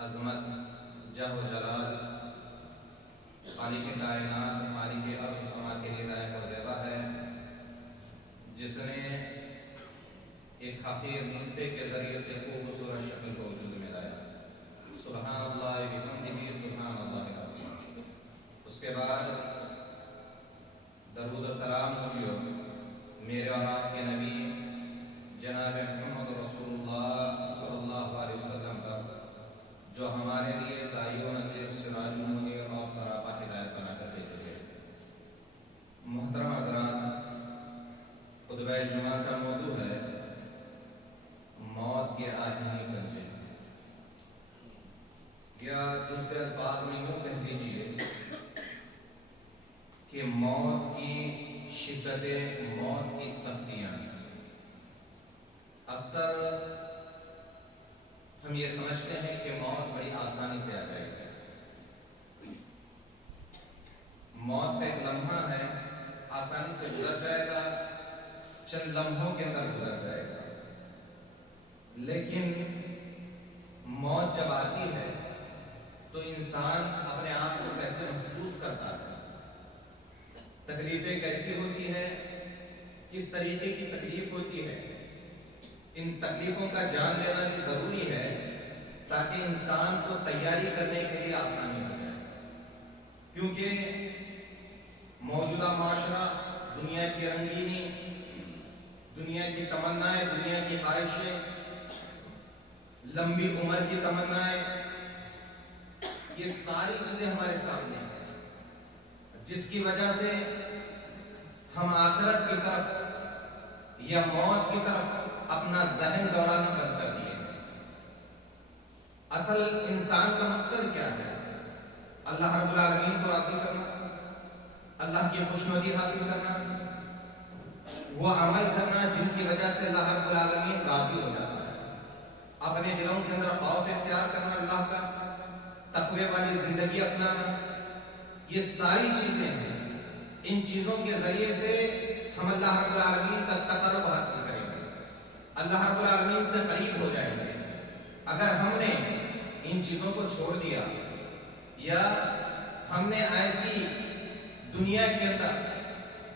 عظمت، جاہ و جلال خالق کائنات، مالک ارض و سما کے لیے لائق و زیبا ہے، جس نے ایک حقیر نطفے کے ذریعے سے خوبصورت شکل کو وجود میں لایا۔ سبحان اللہ بحمدہ، سبحان اللہ العظیم۔ اس کے بعد درود و سلام ہو میرے اور آپ کے نبی جناب محمد رسول اللہ صلی اللہ علیہ وسلم پر، جو ہمارے لیے داعی و نذیر، سراج و منیر اور سراپا ہدایت بنا کر بھیجے گئے۔ محترم حضرات، خطبہ جمعہ کا موضوع ہے موت کے آہنی پنجے، یا دوسرے الفاظ میں یوں کہہ دیجیے کہ موت کی شدتیں، موت کی سختیاں۔ اکثر ہم یہ سمجھتے ہیں کہ موت بڑی آسانی سے آ جائے گی، موت کا ایک لمحہ ہے، آسانی سے گزر جائے گا، چند لمحوں کے اندر گزر جائے گا۔ لیکن موت جب آتی ہے تو انسان اپنے آپ کو کیسے محسوس کرتا ہے، تکلیفیں کیسی ہوتی ہے، کس طریقے کی تکلیف ہوتی ہے، ان تکلیفوں کا جان لینا بھی ضروری ہے تاکہ انسان کو تیاری کرنے کے لیے آسانی ہو جائے۔ کیونکہ موجودہ معاشرہ، دنیا کی رنگینی، دنیا کی تمنائیں، دنیا کی خواہشیں، لمبی عمر کی تمنائیں، یہ ساری چیزیں ہمارے سامنے ہیں، جس کی وجہ سے ہم آخرت کی طرف یا موت کی طرف اپنا ذہن دوڑانا بند کر دیے۔ اصل انسان کا مقصد کیا ہے؟ اللہ رب العالمین کو راضی کرنا، اللہ کی خوشنودی حاصل کرنا، وہ عمل کرنا جن کی وجہ سے اللہ رب العالمین راضی ہو جاتا ہے، اپنے دلوں کے اندر خوف اختیار کرنا اللہ کا، تقوی والی زندگی اپنانا، یہ ساری چیزیں ہیں۔ ان چیزوں کے ذریعے سے ہم اللہ رب العالمین کا تقرب حاصل کریں گے، اللہ رب العالمین سے قریب ہو جائیں گے۔ اگر ہم نے ان چیزوں کو چھوڑ دیا یا ہم نے ایسی دنیا کے اندر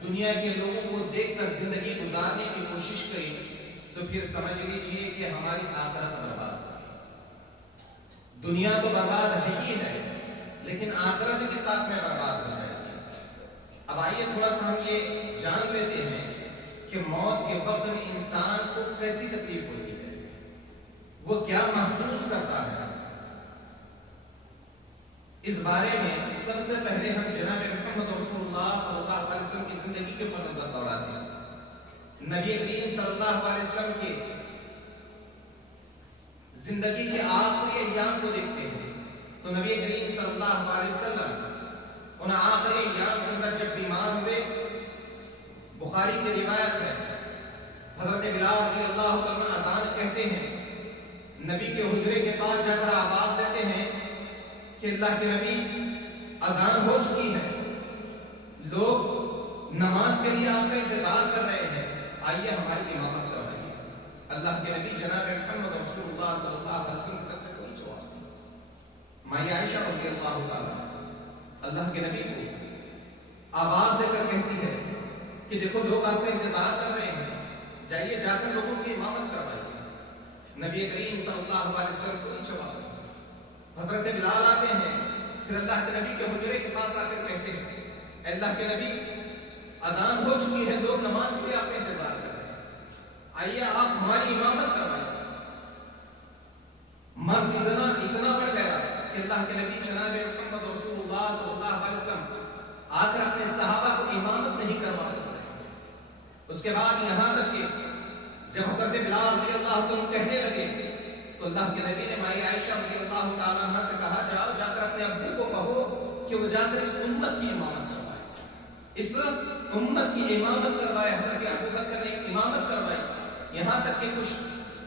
دنیا کے لوگوں کو دیکھ کر زندگی گزارنے کی کوشش کی تو پھر سمجھ لیجئے کہ ہماری آخرت برباد ہے۔ دنیا تو برباد ہے ہی ہے، لیکن آخرت کے ساتھ میں برباد ہو جائے گی۔ اب آئیے تھوڑا سا ہم یہ جان لیتے ہیں کہ موت کے وقت میں انسان کو کیسی تکلیف ہوتی ہے، وہ کیا محسوس کرتا ہے۔ اس بارے میں سب سے پہلے ہم جناب محمد رسول اللہ صلی اللہ علیہ وسلم کی زندگی کے منظر دوڑاتے ہیں، نبی کریم صلی اللہ علیہ وسلم کے زندگی کے آخری ایام کو دیکھتے ہیں تو نبی کریم صلی اللہ علیہ وسلم ان آخری ایام کے اندر جب بیمار ہوئے، بخاری کی روایت ہے، حضرت بلال رضی اللہ عنہ اذان کہتے ہیں، نبی کے حجرے کے پاس جا کر آواز دیتے ہیں کہ اللہ کے نبی اذان ہو چکی ہے، لوگ نماز کے لیے آپ کا انتظار کر رہے ہیں، آئیے ہماری امامت کروائیے۔ اللہ کے نبی جناب محمد رسول اللہ صلی اللہ علیہ وسلم کی طرف سے کوئی جواب نہیں۔ مائی عائشہ رضی اللہ تعالیٰ اللہ کے نبی کو آواز دے کر کہتی ہے کہ دیکھو لوگ آپ کا انتظار کر رہے ہیں، جائیے جا کر لوگوں کی امامت کروائیے۔ نبی کریم صلی اللہ علیہ وسلم کو نہیں جواب نہیں۔ حضرت بلال آتے ہیں، پھر اللہ کے نبی کے حجرے کے پاس آ کر کہتے ہیں، اے اللہ کے نبی اذان ہو چکی ہے، لوگ نماز کے لیے آپ کا انتظار کر رہے ہیں، آئیے آپ ہماری امامت کروائیے۔ مرض اتنا بڑھ گیا کہ اللہ کے نبی جناب محمد رسول اللہ صلی اللہ علیہ وسلم آ کر اپنے صحابہ کو امامت نہیں کروا سکتے۔ اس کے بعد یہاں تک کہ جب حضرت بلال رضی اللہ عنہ کہنے لگے تو اللہ کے نبی نے مائی عائشہ رضی اللہ تعالیٰ عنہ سے کہا، جاؤ جا کر اپنے ابو کو کہو کہ وہ جا کر اس امت کی امامت کروائے، اس امت کی امامت کروائے۔ حضرت ابو بکر نے امامت کروائی، یہاں تک کہ کچھ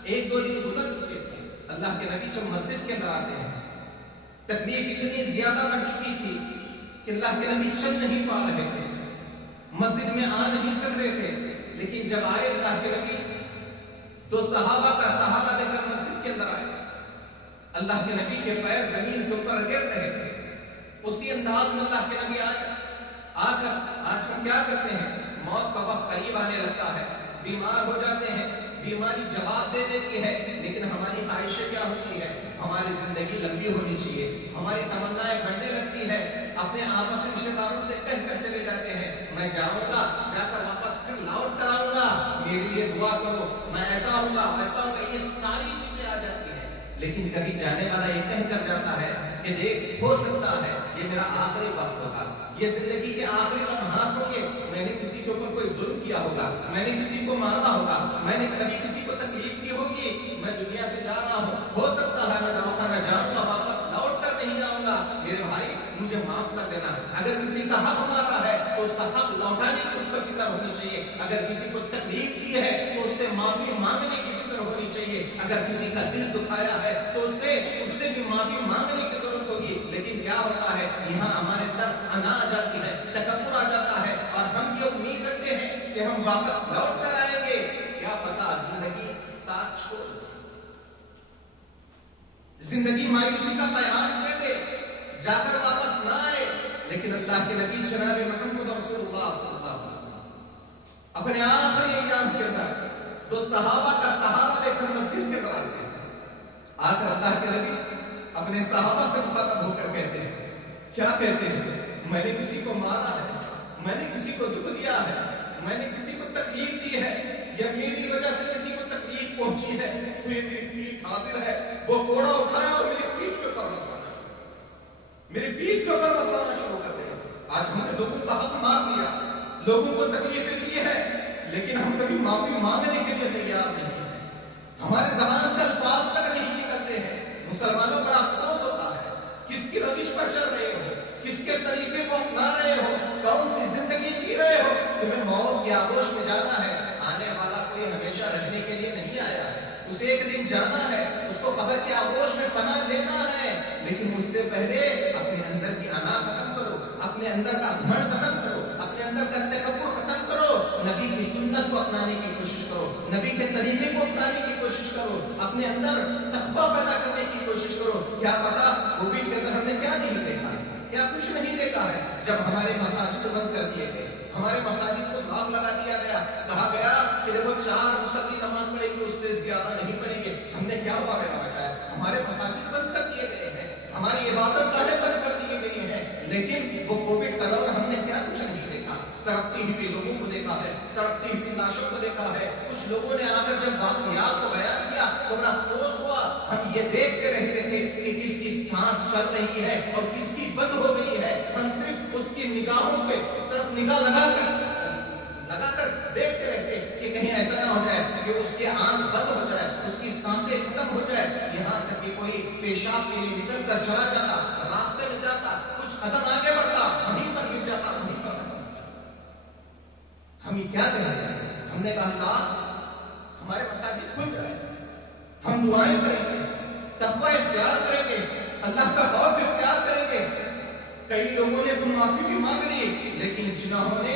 ایک دو دن گزر چکے تھے۔ اللہ کے نبی جب مسجد کے اندر آتے ہیں، تکلیف اتنی زیادہ بڑھ چکی تھی کہ اللہ کے نبی چل نہیں پا رہے تھے، مسجد میں آ نہیں سک رہے تھے، لیکن جب آئے اللہ کے نبی دو صحابہ کا سہارا لے کر مسجد کے اندر آئے، اللہ کے نبی کے پیر زمین کے اوپر گر رہے تھے. اسی انداز میں اللہ کے نبی آ کر آج ہم کیا کرتے ہیں؟ موت کا وقت قریب آنے لگتا ہے، بیمار ہو جاتے ہیں، بیماری جواب دے دیتی ہے، لیکن ہماری خواہشیں کیا ہوتی ہے؟ ہماری زندگی لمبی ہونی چاہیے، ہماری تمنائیں بڑھنے لگتی ہے. اپنے آپس رشتے داروں سے کہہ کر چلے جاتے ہیں میں جاؤں گا، جا کر واپس پھر لوٹ کر آؤں گا، میرے لیے دعا کرو، میں ایسا ہوں گا ویسا ہوں گا. یہ ساری چیزیں آ جاتی ہیں. لیکن کبھی جانے والا یہ کہہ کر جاتا ہے کہ دیکھ ہو سکتا ہے یہ میرا آخری وقت ہوگا، یہ زندگی کے آخری لمحات ہوں گے، میں نے کسی کے اوپر کوئی ظلم کیا ہوگا، میں نے کسی کو مارا ہوگا، میں نے کبھی کسی کو تکلیف کی ہوگی، میں دنیا سے جا رہا ہوں، ہو سکتا ہے میں دواخانہ جاؤں گا واپس لوٹ کر نہیں جاؤں گا، میرے بھائی مجھے معاف کر دینا. اگر کسی کا حق مارا ہے تو اس کا حق لوٹانے کی اس کو فکر ہونی چاہیے. اگر کسی کو تکلیف دی ہے تو اس سے معافی مانگنے کی فکر ہونی چاہیے. اگر کسی کا دل دکھایا ہے تو اس سے بھی معافی مانگنے کی ضرورت ہوگی. لیکن کیا ہوتا ہے یہاں ہمارے اندر انا آ جاتی ہے، تکبر آ جاتا ہے، اور ہم یہ امید رکھتے ہیں کہ ہم واپس لوٹ کر آئیں گے. کیا پتا زندگی ساتھ چھوڑ دے، زندگی مایوسی کا پیغام دے دے، جا کر واپس نہ آئے. لیکن اللہ کے نبی جناب محمد رسول اللہ صلی اللہ علیہ وسلم اپنے آخری ایام کے اندر دو صحابہ کا سہارا لے کر مسجد کے اندر آتے ہیں. آ کر اللہ کے نبی اپنے صحابہ سے مخاطب ہو کر کہتے ہیں، کیا کہتے ہیں؟ میں نے کسی کو مارا ہے، میں نے کسی کو دکھ دیا ہے، میں نے کسی کو تکلیف دی ہے، یا میری وجہ سے کسی کو تکلیف پہنچی ہے تو یہ میری پیٹھ حاضر ہے، وہ کوڑا اٹھایا اور میری پیٹھ کے اوپر برسانا شروع، میری پیٹھ کے اوپر برسانا شروع کر دیا. آج ہم نے لوگوں کا حق مار دیا، لوگوں کو تکلیفیں دی ہے، لیکن ہم کبھی معافی مانگنے کے لیے تیار نہیں ہیں. ہمارے زبان سے الفاظ تک نہیں نکلتے ہیں. مسلمانوں پر افسوس ہوتا ہے کس کی روش پر چل رہے ہو، کس کے طریقے کو اپنا رہے ہو، کون سی زندگی جی رہے ہو. تمہیں موت کی آغوش میں جانا ہے، آنے والا کوئی ہمیشہ رہنے کے لیے نہیں آیا ہے، اسے ایک دن جانا ہے، اس کو قبر کی آغوش میں پناہ لینا ہے. لیکن اس سے پہلے اپنے اندر کی انا ختم کرو، اپنے اندر کا گھمنڈ ختم کرو، اپنے اندر کا تکبر ختم کرو، نبی کی سنت کو اپنانے کی کوشش کرو، نبی کے طریقے کو اپنانے کی کوشش کرو، اپنے اندر تقویٰ پیدا کرنے کی کوشش کرو. کیا پتا کووڈ کے اندر ہم نے کیا نہیں دیکھا ہے، کیا کچھ نہیں دیکھا ہے. جب ہمارے مساجد بند کر دیے گئے، ہمارے مساجد کو لاک لگا دیا گیا، کہا گیا کہ دیکھو 4 مصلی نماز پڑھیں گے، اس سے زیادہ نہیں پڑھیں گے. ہم نے کیا واقعہ بچایا؟ ہمارے مساجد بند کر دیے گئے ہیں، ہماری عبادت گاہیں بند کر دیے گئی ہیں. لیکن وہ کووڈ کا دور ہم نے کیا کچھ نہیں دیکھا. تڑپتی ہوئی لوگوں کو دیکھا ہے، تڑپتی ہوئی لاشوں کو دیکھا ہے. کچھ لوگوں نے آ کر جب واقعات کو بیان کیا تو بڑا افسوس ہوا. ہم یہ دیکھتے رہتے تھے کہ کس کی سانس چل رہی ہے اور کس کی بند ہو گئی ہے. ہم صرف اس کی نگاہوں پہ طرف نگاہ لگا کر دیکھتے رہتے کہ کہیں ایسا نہ ہو جائے کہ اس کی آنکھ بند ہو جائے، اس کی سانسیں ختم ہو جائے. یہاں تک کہ کوئی پیشاب کے لیے نکل کر چلا جاتا، راستے میں جاتا، کچھ قدم آگے بڑھتا، وہیں پر گر جاتا، وہیں پر ختم ہو جاتا. ہم یہ کیا کہہ رہے ہیں؟ ہم نے کہا اللہ ہمارے مساجد کھل جائے، ہم دعائیں کریں گے، تقویٰ اختیار کریں گے، اللہ کا خوف اختیار کریں گے. کئی لوگوں نے تو معافی بھی مانگ لی، لیکن جنہوں نے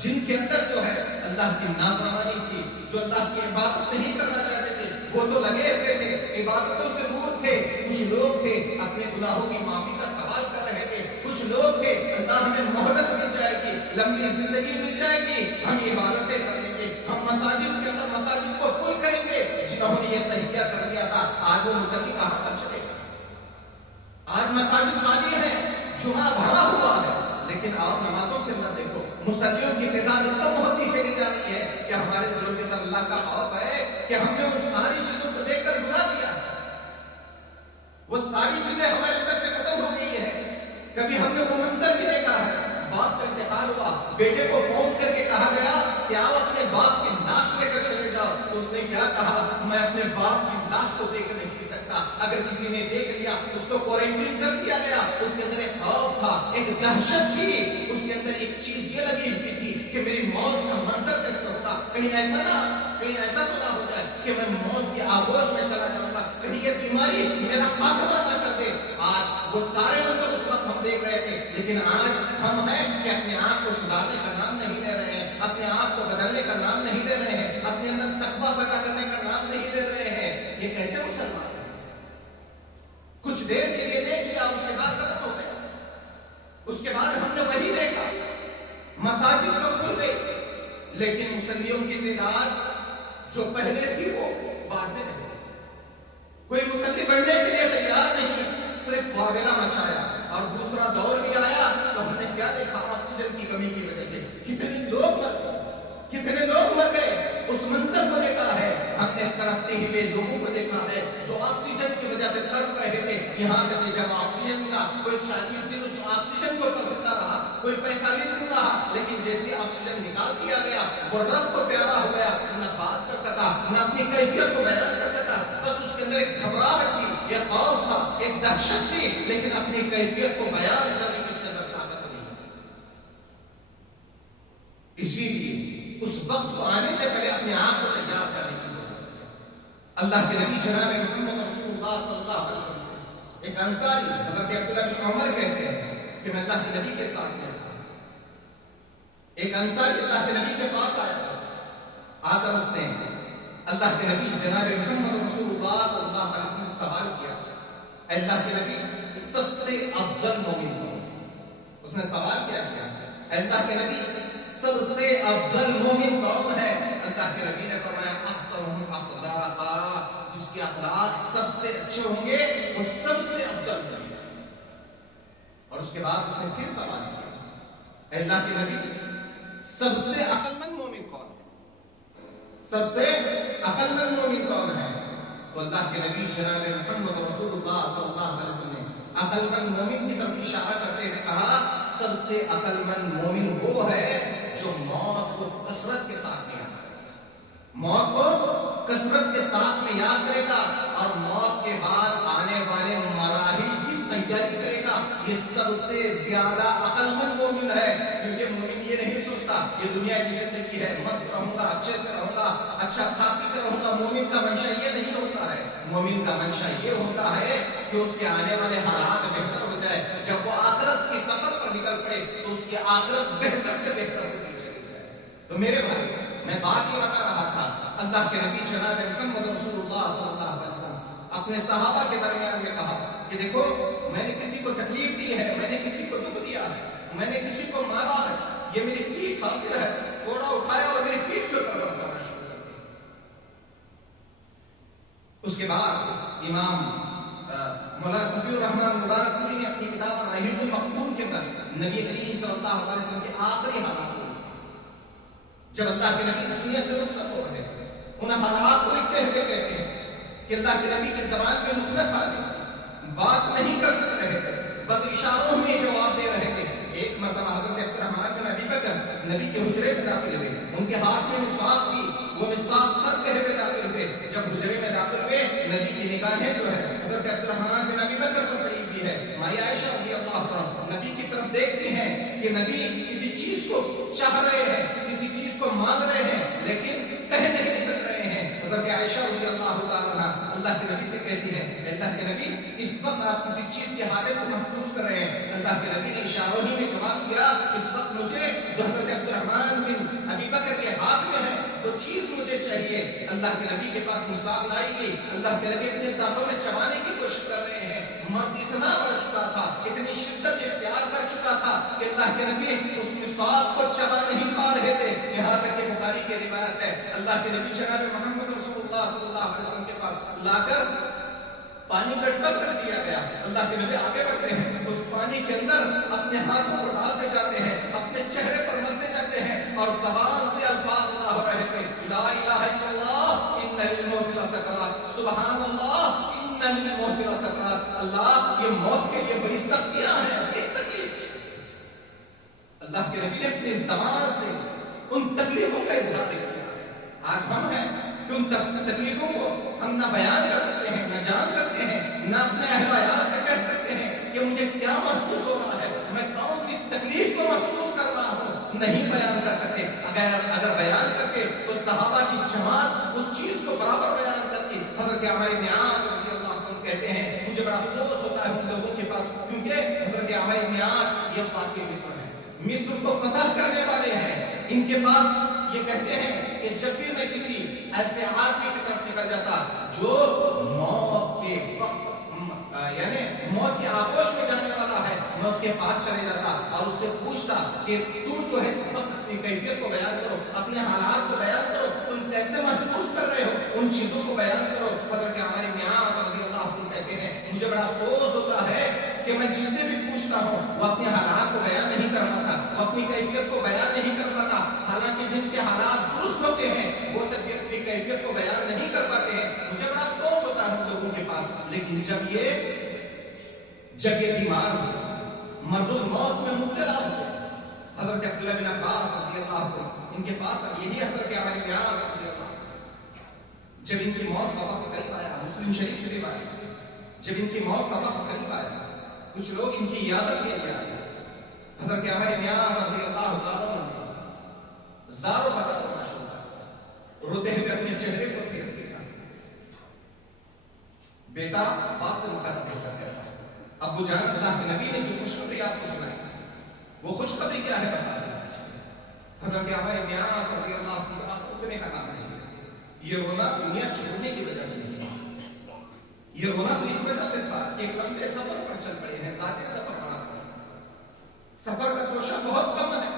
جن کے اندر جو ہے اللہ کی نافرمانی تھی، جو اللہ کی عبادت نہیں کرنا چاہتے تھے، وہ تو لگے ہوئے تھے، عبادتوں سے دور تھے. کچھ لوگ تھے اپنے گناہوں کی معافی کا سوال کر رہے تھے، کچھ لوگ تھے اللہ ہمیں مہلت مل جائے گی، لمبی زندگی مل جائے گی، ہم عبادتیں کر لیں گے، ہم مساجد کے اندر مساجد کو کھل کریں گے. جنہوں نے یہ تہیہ کر لیا تھا آج وہ مسلم کہاں پر چلے گئے؟ آج مساجد خالی ہے، جمعہ بھرا ہوا ہے، لیکن اور نمازوں کے اندر دیکھو مصلیوں کی تعداد اتنا ہوتی چلی جا رہی ہے کہ ہمارے دلوں کے اندر اللہ کا خوف ہے کہ ہم نے ان ساری چیزوں کو دیکھ کر گناہ کیا، وہ ساری چیزیں ہمارے اندر سے ختم ہو گئی ہے. کبھی ہم نے وہ منظر بھی دیکھا ہے، باپ کا انتقال ہوا، بیٹے کو فون کر کے کہا گیا کہ آپ اپنے باپ کی لاش لے کر چلے جاؤ. تو اس نے کیا کہا؟ میں اپنے باپ کی لاش کو دیکھ نہیں سکتا. اگر کسی نے دیکھ لیا اس کو کوارنٹائن کر دیا گیا. اس کے اندر ایک خوف تھا، ایک دہشت تھی، اس کے اندر ایک چیز یہ لگی ہوئی تھی کہ میری موت کا منظر کیسے ہوگا، کہیں ایسا تو نہ ہو جائے کہ میں موت کی آغوش میں چلا جاؤں گا، کہیں یہ بیماری میرا خاتمہ نہ کر دے. آج وہ سارے منظر اس وقت ہم دیکھ رہے تھے، لیکن آج ہم ہیں کہ اپنے آپ کو سدھارنے کا نام نہیں لے رہے ہیں، اپنے آپ کو بدلنے کا نام نہیں لے رہے ہیں، اپنے اندر تقویٰ پیدا کرنے کا نام نہیں لے رہے ہیں. یہ کیسے مسلمان ہیں؟ لیکن مسلیوں کی تعداد جو پہلے تھی وہ بڑھنے لگی. کوئی مسلی بڑھنے کے لیے تیار نہیں، صرف واویلا مچایا. اور دوسرا دور بھی آیا تو ہم نے کیا دیکھا؟ آکسیجن کی کمی کی وجہ سے کتنے لوگ مر گئے. اس منظر کو دیکھا ہے ہم نے، تڑپتے ہوئے لوگوں کو دیکھا ہے جو آکسیجن کی وجہ سے تڑپ رہے تھے. یہاں تک کہ جب آکسیجن کا کوئی 40 دن اس آکسیجن کو کر سکتا رہا، کوئی 45 دن رہا، لیکن جیسے آکسیجن نکال دیا گیا وہ رب کو پیارا ہو گیا، نہ بات کر سکا، نہ اپنی کیفیت کو بیان کر سکا. بس اس کے اندر ایک گھبراہٹ تھی، ایک خوف تھا، ایک دہشت تھی، لیکن اپنی کیفیت کو بیان کرنے کی اس کے اندر طاقت نہیں تھی. اسی لیے اس وقت کو آنے سے پہلے اپنے آپ کو تیار کرنے کی ضرورت ہے. اللہ کے نبی جناب محمد رسول اللہ صلی اللہ علیہ وسلم سے ایک انصاری حضرت عبداللہ بن عمر کہتے ہیں کہ میں اللہ کے نبی کے ساتھ گیا تھا. ایک انصاری اللہ کے نبی کے پاس آیا تھا. آ کر اس نے اللہ کے نبی جناب محمد رسول اللہ صلی اللہ علیہ وسلم سے سوال کیا، اے اللہ کے نبی سب سے افضل مومن کون؟ اس نے سوال کیا اے اللہ کے نبی سب سے افضل مومن کون ہے؟ اللہ کے نبی نے فرمایا احسنهم اخلاقا، جس کے اخلاق سب سے اچھے ہوں گے وہ سب سے افضل مومن ہے. اور اس کے بعد اس نے پھر سوال کیا، اے اللہ کے نبی سب سے عقل مند مومن کون ہے؟ سب سے عقل مند مومن کون ہے؟ تو اللہ کے نبی جناب محمد رسول اللہ صلی اللہ علیہ وسلم نے عقل مند مومن کی طرف اشارہ کرتے ہوئے کہا سب سے عقل مند مومن وہ ہے جو موت کو کثرت کے ساتھ یاد کرے گا. موت کو کثرت کے ساتھ میں یاد کرے گا اور موت کے بعد آنے والے مراحل کی تیاری کرے گا. یہ سب سے زیادہ عقل مند مومن ہے. کیونکہ مومن یہ نہیں سوچتا یہ دنیا کی زندگی ہے، مست رہوں گا، اچھے سے رہوں گا، اچھا کھا پی کر رہوں گا. مومن کا منشا یہ نہیں ہوتا ہے. مومن کا منشا یہ ہوتا ہے کہ اس کے آنے والے حالات بہتر ہو جائے. جب وہ آخرت کی سفر پر نکل پڑے تو اس کی آخرت بہتر سے بہتر ہوتی چلی جائے. تو میرے بھائی میں بات یہ بتا رہا تھا، اللہ کے نبی جناب محمد رسول اللہ صلی اللہ علیہ وسلم اپنے صحابہ کے درمیان میں کہا کہ دیکھو میں نے کسی کو تکلیف دی ہے، میں نے کسی کو دکھ دیا ہے، میں نے کسی کو مارا ہے، یہ میری پیٹھ حاضر ہے. کوڑا اٹھایا اور میری پیٹھ کے اوپر برسانا شروع کر دیا. اس کے بعد امام مولانا صفی الرحمن مبارک پوری نے اپنی کتاب الرحیق المختوم کے اندر نبی کریم صلی اللہ علیہ وسلم کے آخری حالات کو جب اللہ کے نبی اس دنیا سے رخصت ہو رہے تھے ان حالات کو لکھتے ہوئے کہتے ہیں کہ اللہ کے نبی کی زبان پہ نقطہ تھا، بات نہیں کر سک رہے تھے، بس اشاروں میں جواب دے رہے تھے. ایک مرتبہ حضرت عبدالرحمن بن ابی بکر نبی کے حجرے میں داخل ہوئے، ان کے ہاتھ میں مسواک تھی، وہ مسواک کرتے ہوئے داخل ہوئے. جب حجرے میں داخل ہوئے نبی کی نگاہیں جو ہے حضرت عبدالرحمن بن ابی بکر پر پڑی ہوئی ہے. مائی عائشہ رضی اللہ عنہا نبی کی طرف دیکھتی ہیں کہ نبی کسی چیز کو چاہ رہے ہیں، کسی چیز کو مانگ رہے ہیں لیکن کہہ نہیں سک رہے ہیں. حضرت عائشہ رضی اللہ عنہا اللہ کے نبی سے کہتی ہے اللہ کے نبی اس وقت آپ کسی چیز کی حاجت کو محسوس کر رہے ہیں. اللہ کے نبی نے اشاروں ہی میں جواب دیا اس وقت مجھے جو حضرت عبدالرحمن بن ابی بکر کے ہاتھ میں ہے وہ چیز مجھے چاہیے. اللہ کے نبی کے پاس مسواک لائی گئی. اللہ کے نبی اپنے دانتوں میں چبانے کی کوشش کر رہے ہیں. مرد اتنا بڑھ چکا تھا، اتنی شدت اختیار کر چکا تھا کہ اللہ کے نبی اس مسواک کو چبا نہیں پا رہے تھے. یہاں تک کہ بخاری کی روایت ہے اللہ کے نبی جناب محمد رسول اللہ صلی اللہ علیہ وسلم کے پاس لا کر پانی کا ٹب رکھ دیا گیا. اللہ کے نبی آگے بڑھتے ہیں، اس پانی کے اندر اپنے ہاتھوں کو ڈالتے جاتے ہیں، اپنے چہرے پر ملتے جاتے ہیں اور زبان سے الفاظ ادا ہو رہے تھے لا الہ الا اللہ ان للموت لسکرات، سبحان اللہ ان للموت لسکرات. اللہ یہ موت کے لیے بڑی سختیاں ہیں، بڑی تکلیف. اللہ کے نبی نے اپنی زبان سے ان تکلیفوں کا اظہار کیا. آج ہم ہیں کہ ان تکلیفوں کو ہم نہ بیان کر سکتے ہیں، نہ جان سکتے ہیں، نہ اپنے اہل عیال سے کہہ سکتے ہیں کہ مجھے کیا محسوس ہو رہا ہے، میں کون سی تکلیف کو محسوس کر رہا ہوں. نہیں بیان کر سکتے. اگر بیان کر کے تو صحابہ کی جماعت اس چیز کو برابر بیان کرتی. حضرت عمر بن عاص رضی اللہ عنہ کہتے ہیں مجھے بڑا افسوس ہوتا ہے ان لوگوں کے پاس کیونکہ حضرت عمر بن عاص یہ فاتح مصر ہیں، مصر کو فتح کرنے والے ہیں. ان کے بعد یہ کہتے ہیں کہ جب بھی میں کسی ایسے آدمی کی طرف نکل جاتا جو موت کے وقت یعنی موت کے آغوش میں جانے والا ہے، میں اس کے پاس چلے جاتا اور اس سے پوچھتا کہ تو جو ہے اس وقت اپنی کیفیت کو بیان کرو، اپنے حالات کو بیان کرو، تم کیسے محسوس کر رہے ہو ان چیزوں کو بیان کرو۔ حضرت عمر بن عاص رضی اللہ عنہ کہتے ہیں مجھے بڑا افسوس ہوتا ہے کہ میں جس سے بھی پوچھتا ہوں وہ اپنے حالات کو بیان نہیں کر پاتا، وہ اپنی کیفیت کو بیان نہیں کر پاتا، حالانکہ جن کے حالات درست ہوتے ہیں وہ تک اپنی کیفیت کو بیان نہیں کر پاتے ہیں۔ مجھے بڑا افسوس ہوتا ہے ان لوگوں کے پاس، لیکن جب یہ بیمار ہو، مرض الموت میں مبتلا ہو، حضرت عبداللہ بن عباس رضی اللہ عنہ ان کے پاس اب یہی حضرت عمر بن عاص رضی اللہ عنہ جب ان کی موت کا وقت قریب آیا، مسلم شریف آیا، جب ان کی موت کا وقت قریب آیا، کچھ لوگ ان کی عیادت کے لیے آئے۔ حضرت عمر بن عاص رضی اللہ تعالیٰ عنہ زار و بدر ہونا شروع کیا، روتے ہوئے اپنے چہرے کو پھیر دیا۔ بیٹا باپ سے مخاطب ہو کر کہتا ہے ابو جان اللہ کے نبی نے جو خوشخبری آپ کو سنائی وہ خوشخبری کیا ہے بتا دیں۔ حضرت عمر بن عاص رضی اللہ عنہ رونے کا کام نہیں، یہ رونا دنیا چھوڑنے کی وجہ سے نہیں، یہ رونا تو اس وجہ سے تھا کہ ایک لمبے سفر پر چل پڑے ہیں، ذاتی سفر بڑا سفر کا توشہ بہت کم ہے۔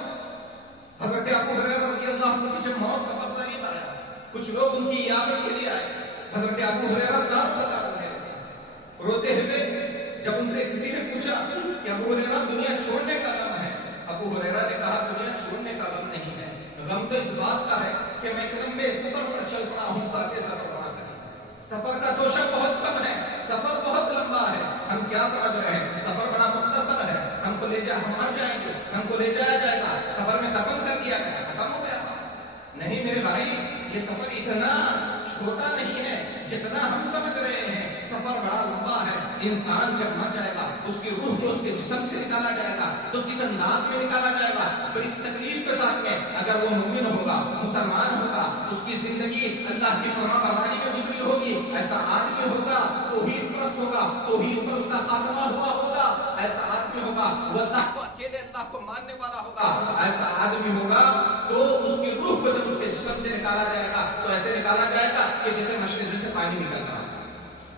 حضرت ابو ہریرہ رضی اللہ عنہ کی جب موت کا وقت قریب آیا، کچھ لوگ ان کی عیادت کے لیے آئے۔ حضرت ابو ہریرہ زار بتا رہے ہیں روتے ہوئے، جب ان سے کسی نے پوچھا کہ ابو ہریرہ دنیا چھوڑنے کا غم ہے، ابو ہریرہ نے کہا دنیا چھوڑنے کا غم نہیں ہے، غم تو اس بات کا ہے کہ میں ایک لمبے سفر پر چل پڑا ہوں، ذاتی سفر بنا کر۔ سفر کا توشہ بہت کم ہے، سفر بہت لمبا ہے، ہم کیا سمجھ رہے ہیں سفر بڑا مختصر ہے، ہم مر جائیں گے، ہم کو لے جایا جائے گا، سفر میں دفن کر دیا گیا، ختم ہو گیا۔ نہیں میرے بھائی، یہ سفر اتنا چھوٹا نہیں ہے جتنا ہم سمجھ رہے ہیں، سفر بڑا لمبا ہے۔ انسان جب مر جائے گا اس کی روح کو اس کے جسم سے نکالا جائے گا تو کس انداز میں نکالا جائے گا؟ بڑی تکلیف کے ساتھ میں۔ اگر وہ مومن ہوگا، مسلمان ہوگا، اس کی زندگی اللہ کی فرما برداری میں گزری ہوگی، ایسا آدمی ہوگا توحید پرست ہوگا، توحید پر اس کا خاتمہ ہوا ہوگا، ایسا آدمی ہوگا وہ اللہ کو اکیلے اللہ کو ماننے والا ہوگا، ایسا آدمی ہوگا تو اس کی روح کو جب اس کے جسم سے نکالا جائے گا تو ایسے نکالا جائے گا کہ جیسے مشرقے سے پانی نکل رہا ہے،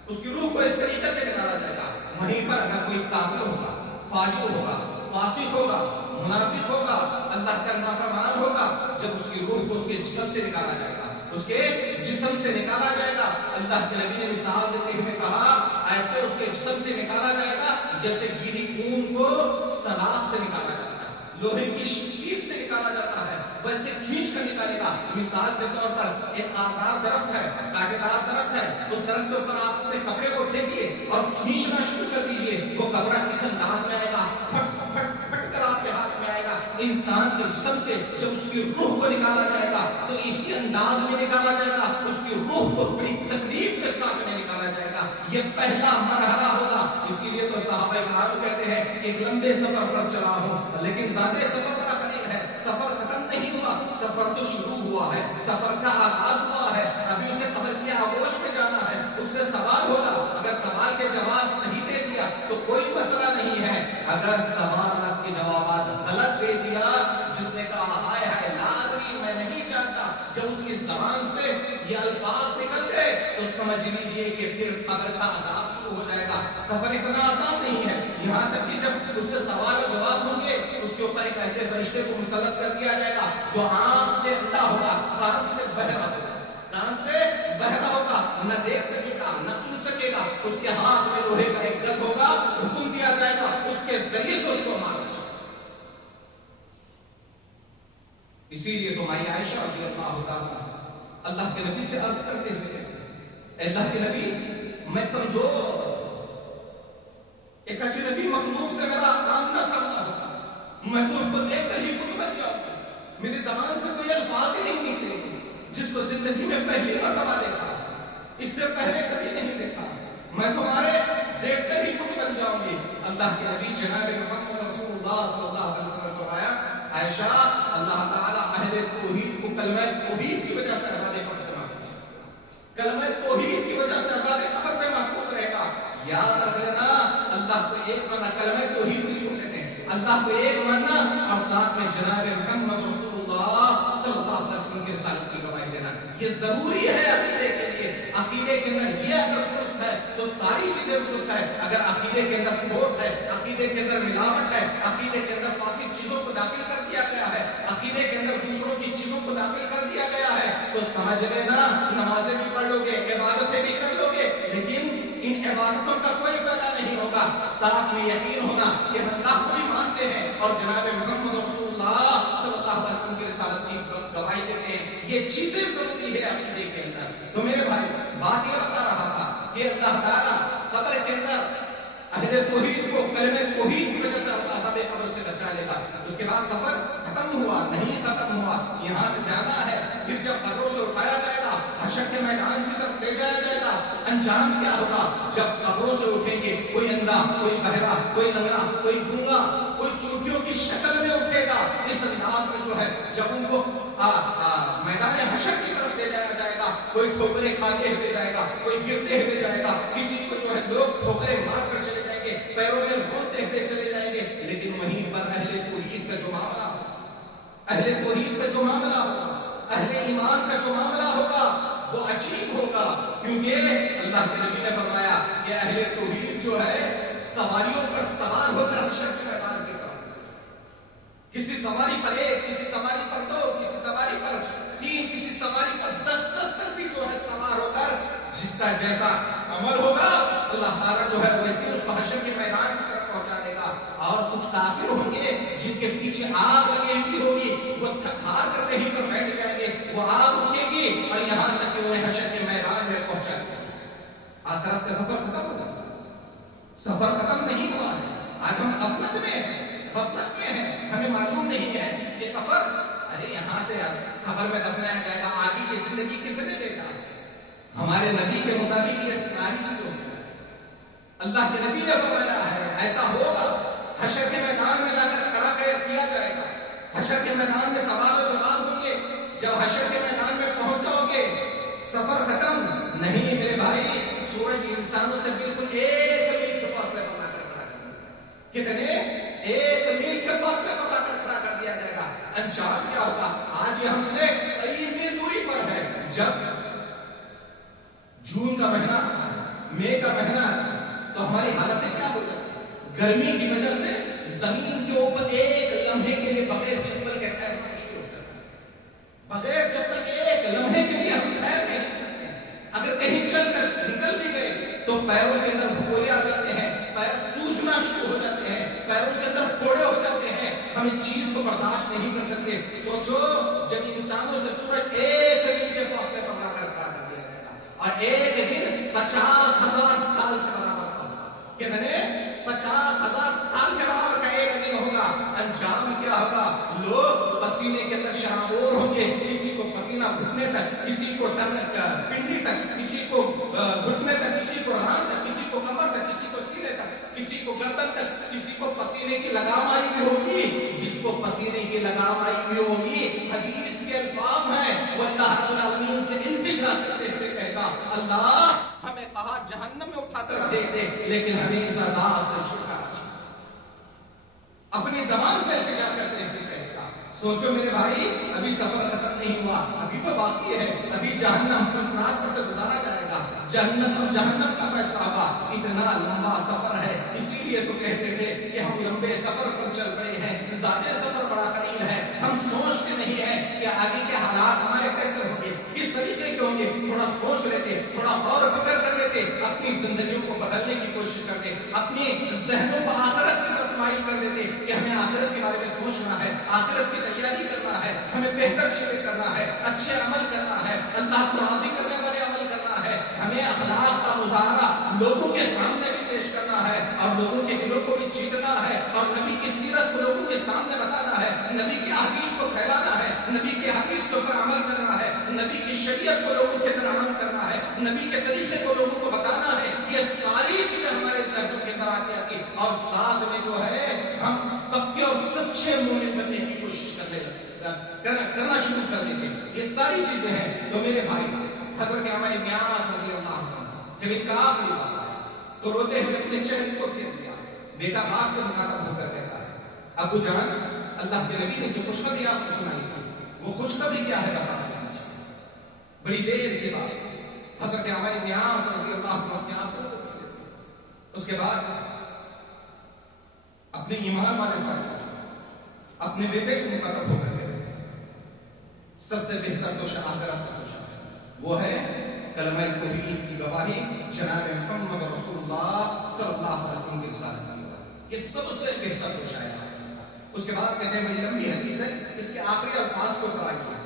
اس کی روح کو اس طریقے سے نکالا جائے گا۔ وہیں پر اگر کوئی کافر ہوگا، فاجر ہوگا، فاسق ہوگا، منافق ہوگا، اللہ کا نافرمان ہوگا، جب اس کی روح کو اس کے جسم سے نکالا جائے گا، اس کے جسم سے نکالا جائے گا، اللہ کے نبی نے مثال دیتے ہوئے کہا ایسے اس کے جسم سے نکالا جائے گا جیسے گیلی اون کو سلاخ سے نکالا جاتا ہے، لوہے کی شیل سے نکالا جاتا ہے، ویسے کھینچ کر نکالے گا۔ مثال کے طور پر ایک آردار درخت ہے، کانٹے دار درخت ہے، اس درخت کے اوپر آپ اپنے کپڑے کو پھینکیے اور کھینچنا شروع کر دیجیے، وہ کپڑا کس انداز میں آئے گا؟ پھٹ پھٹ پھٹ کر آپ کے ہاتھ میں آئے گا۔ انسان کے جسم سے جب اس کی روح کو نکالا جائے گا تو اسی انداز میں نکالا جائے گا، اس کی روح کو بڑی تکلیف کے ساتھ میں نکالا جائے گا۔ یہ پہلا مرحلہ ہوگا، اسی لیے تو صحابہ کرام کہتے ہیں کہ ایک لمبے سفر پر چلا ہوں، لیکن ذاتی سفر بڑا قریب ہے، سفر ختم نہیں ہوا، سفر تو شروع ہوا ہے، سفر کا آغاز ہوا ہے، ابھی اسے قبر کی آغوش میں جانا ہے، اس سے سوال ہوگا، اگر سوال کے جواب صحیح دے دیا تو کوئی مسئلہ نہیں ہے، اگر سوالات کے جوابات غلط دے دیا، جس نے کہا ہائے ہائے لا ادری میں نہیں جانتا، جب اس کی زبان سے یہ الفاظ نکل گئے تو سمجھ لیجئے کہ پھر قبر کا عذاب شروع ہو جائے گا۔ سفر اتنا آسان نہیں ہے، یہاں تک کہ جب اس سے سوال و جواب ہوں گے اس کے اوپر ایک ایسے فرشتے کو مسلط کر دیا جائے گا جو آنکھ سے اندھا ہوگا، کان سے بہرا ہوگا، کان سے بہرا ہوگا، نہ دیکھ سکے گا نہ سن سکے گا، اس کے ہاتھ میں لوہے کا ایک گز ہوگا، حکم دیا جائے گا اس کے ذریعے سے اس کو مارنا چاہیے۔ اسی لیے تو مائی عائشہ رضی اللہ تعالیٰ اللہ کے نبی سے عرض کرتے ہوئے اے اللہ کے نبی میں کمزور، ایک اجنبی مخلوق سے میرا آمنا سامنا ہوگا، میں تو اس کو دیکھ کر ہی بت بن جاؤں گا، میری زبان سے کوئی الفاظ ہی نہیں نکلے جس کو زندگی میں پہلی مرتبہ دیکھا، اس سے پہلے کبھی نہیں دیکھا، میں تمہارے دیکھ کر ہی بت بن جاؤں گی۔ اللہ کے نبی جناب محمد رسول اللہ صلی اللہ علیہ وسلم نے فرمایا عائشہ اللہ تعالیٰ اہل توحید کو کلمہ توحید کی وجہ سے عذاب قبر سے محفوظ، کلمہ توحید کی وجہ سے عذاب قبر سے محفوظ رہے گا۔ یاد رکھ لینا اللہ کو ایک ماننا، کلمہ توحید کس کو کہتے ہیں؟ اللہ کو ایک ماننا اور ساتھ میں جناب محمد رسول اللہ صلی اللہ علیہ وسلم کی رسالت کی گواہی دینا، یہ ضروری ہے عقیدے کے لیے۔ عقیدے کے اندر یہ اگر درست ہے تو ساری چیزیں درست ہے. اگر عقیدے کے اندر کھوٹ ہے, عقیدے کے اندر ملاوٹ ہے, عقیدے کے اندر فاسد چیزوں کو داخل کر دیا گیا ہے, عقیدے کے اندر دوسروں کی چیزوں کو داخل کر دیا گیا ہے, تو سمجھ لینا نمازیں بھی پڑھ لو گے, عبادتیں بھی کر لو گے, لیکن ان عبادتوں کا کوئی فائدہ نہیں ہوگا. ساتھ میں یقین ہوگا کہ اللہ کو بھی مانتے ہیں اور جناب محمد رسول اللہ صلی اللہ علیہ وسلم کی رسالت کی گواہی دیتے ہیں. یہ چیزیں ضروری ہے عقیدے کے اندر. تو میرے بھائی بات یہ بتا رہا تھا کہ اللہ تعالیٰ قبر کے اندر اہل توحید کو کلمہ توحید کی وجہ سے عذاب قبر سے بچا لے گا. اس کے بعد سفر ختم ہوا نہیں, ختم ہوا, یہاں سے جانا ہے. پھر جب قبروں سے اٹھایا جائے گا, حشر کے میدان کی طرف لے جایا جائے گا, انجام کیا ہوگا؟ جب قبروں سے اٹھیں گے, کوئی اندھا, کوئی بہرا, کوئی لنگڑا, کوئی گونگا, کوئی چوٹیوں کی شکل میں اٹھے گا. اس انداز میں جو ہے جب ان کو میدان حشر کی طرف لے جایا جائے گا, کوئی ٹھوکریں کھاتے ہوئے جائے گا, کوئی گرتے ہوئے جائے گا, کسی کو جو ہے لوگ ٹھوکریں مار کر چلے جائیں گے, پیروں میں گھومتے ہوئے چلے جائیں گے. لیکن وہیں پر اہل توحید کا جو معاملہ ہوگا, اہل توحید کا جو معاملہ ہوگا, اہل ایمان کا جو معاملہ ہوگا, وہ عجیب ہوگا. کیونکہ اللہ کے نبی نے فرمایا کہ اہل توحید جو ہے سواریوں پر سوار ہو کر حشر کے میدان کی طرف, کسی سواری پر ایک, کسی سواری پر دو, کسی سواری پر تین, کسی سواری پر 10 تک بھی جو ہے سوار ہو کر جس کا جیسا عمل ہوگا اللہ تعالیٰ جو ہے ویسے اس کو حشر کے میدان کی طرف پہنچا دے گا. اور کچھ کافر ہوں گے جن کے پیچھے آگ لگی ہوئی ہوگی, وہ تھک ہار کر کہیں پر بیٹھ جائیں گے, وہ آگ اٹھے گی اور یہاں تک کہ انہیں حشر کے میدان میں پہنچا دے گا. آخرت کا سفر ختم ہوگا, سفر ختم نہیں ہوا ہے. آج ہم غفلت میں ہیں, ہمیں معلوم نہیں ہے کہ سفر, ارے یہاں سے قبر میں دفنایا جائے گا, آگے کی زندگی کس نے دیکھا؟ ہمارے نبی کے مطابق یہ ساری چیزیں اللہ کے نبی نے فرمایا ہے ایسا ہوگا. حشر کے میدان میں لا کر کھڑا کیا جائے گا, حشر کے میدان میں سوال و جواب ہوں گے. جب حشر کے میدان میں پہنچ جاؤ گے, سفر ختم نہیں میرے بھائی. سورج انسانوں سے بالکل 1 میل کے فاصلے پر لا کر کھڑا کر دیا. کتنے؟ 1 میل کے فاصلے پر لا کر کھڑا کر دیا جائے گا. انجام کیا ہوگا؟ آج یہ ہم سے کئی میل دوری پر ہے. جب جون کا مہینہ, مئی کا مہینہ, تو ہماری حالتیں کیا ہو جاتی ہیں؟ گرمی کی وجہ سے زمین کے اوپر ایک لمحے کے لیے بغیر چپل کے ٹھہرنا مشکل ہو جاتا ہے. بغیر چپل کے ایک لمحے کے لیے ہم ٹھہر نہیں سکتے. اگر کہیں چل کر نکل بھی گئے تو پیروں کے اندر پھپھولے آ جاتے ہیں, پیر سوجنا شروع ہو جاتے ہیں, پیروں کے اندر پھوڑے ہو جاتے ہیں, ہم اس چیز کو برداشت نہیں کر سکتے. سوچو جب انسانوں سے سورج 1 میل کے فاصلے پر لا کر کھڑا کر دیا جائے گا اور ایک دن 50,000 سال کے برابر ہوگا. کتنے؟ 50,000 سال کے برابر کا ایک دن ہوگا. انجام کیا ہوگا؟ لوگ پسینے کے اندر شرابور ہوں گے, کسی کو پسینہ گھٹنے تک, کسی کو پنڈی تک, کسی کو گھٹنے تک, کسی کو ران تک, کسی کو کمر تک, کسی کو سینے تک, کسی کو گردن تک, کسی کو پسینے کی لگام آئی ہوئی ہوگی. جس کو پسینے کی لگام آئی ہوئی ہوگی, حدیث کے الفاظ ہیں, وہ اللہ رب العالمین سے التجا کرتے ہوئے کہے گا اللہ ہمیں کہا جہنم میں اٹھا کر دے دے, لیکن ہمیں اس عذاب سے چھٹکارا چاہیے. اپنی زبان سے التجا کرتے ہوئے کہے گا. سوچو میرے بھائی, ابھی سفر ختم نہیں ہوا, ابھی تو باقی ہے. ابھی جہنم سرات پر سے گزارا جائے گا, جنت اور جہنم کا فیصلہ ہوگا. اتنا لمبا سفر ہے, اسی لیے تو کہتے تھے کہ ہم لمبے سفر پر چل رہے ہیں, زیادہ سفر بڑا قلیل ہے. ہم سوچتے نہیں ہیں کہ آگے کے حالات ہمارے کیسے ہوں گے, کس طریقے کے ہوں گے. تھوڑا سوچ لیتے, تھوڑا غور و فکر کر لیتے, اپنی زندگیوں کو بدلنے کی کوشش کرتے, اپنی ذہنوں کو آخرت کی طرف مائل کر دیتے کہ ہمیں آخرت کے بارے میں سوچنا ہے, آخرت کی تیاری کرنا ہے, ہمیں بہتر چیزیں کرنا ہے, اچھے عمل کرنا ہے, اللہ کو راضی کرنے والے عمل کرنا ہے, ہمیں اخلاق کا مظاہرہ لوگوں کے سامنے بھی پیش کرنا ہے اور لوگوں کے دلوں کو بھی جیتنا ہے اور نبی کی سیرت کو لوگوں کے سامنے بتانا ہے, نبی کی حدیث کو پھیلانا ہے, نبی کی حدیث کے اوپر عمل کرنا ہے, نبی کی شریعت کو لوگوں کے اندر عمل کرنا ہے, نبی کے طریقے کو لوگوں کو بتانا ہے. یہ ساری چیزیں ہمارے ذہنوں کے اندر آتی آتی اور ساتھ میں جو ہے ہم پکے اور سچے مومن بننے کی کوشش کرنا شروع کر دیتے. یہ ساری چیزیں ہیں. تو میرے بھائی حضرت ہمارے نیاز رضی اللہ عنہ جب ان کا آخری وقت آیا تو روتے ہوئے اپنے چہرے کو پھیر دیا. بیٹا باپ سے مخاطب ہو کر کہتا ہے ابو جان, اللہ کے نبی نے جو خوشخبری آپ کو سنائی تھی وہ خوشخبری کیا ہے بتا دیں مجھے. بڑی دیر کے بعد حضرت ہمارے نیاز رضی اللہ عنہ کے آنسو اس کے بعد اپنے ایمان والے ساتھ اپنے بیٹے سے مخاطب ہو کر کے سب سے بہتر توشہ آخرت کا توشہ وہ ہے کلمہ توحید کی گواہی جناب محمد رسول اللہ صلی اللہ علیہ وسلم کی رسالت کی، یہ سب سے بہتر توشہ ہے۔ اس کے بعد کہتے ہیں بڑی لمبی حدیث ہے، اس کے آخری الفاظ کو ٹرائی کیا۔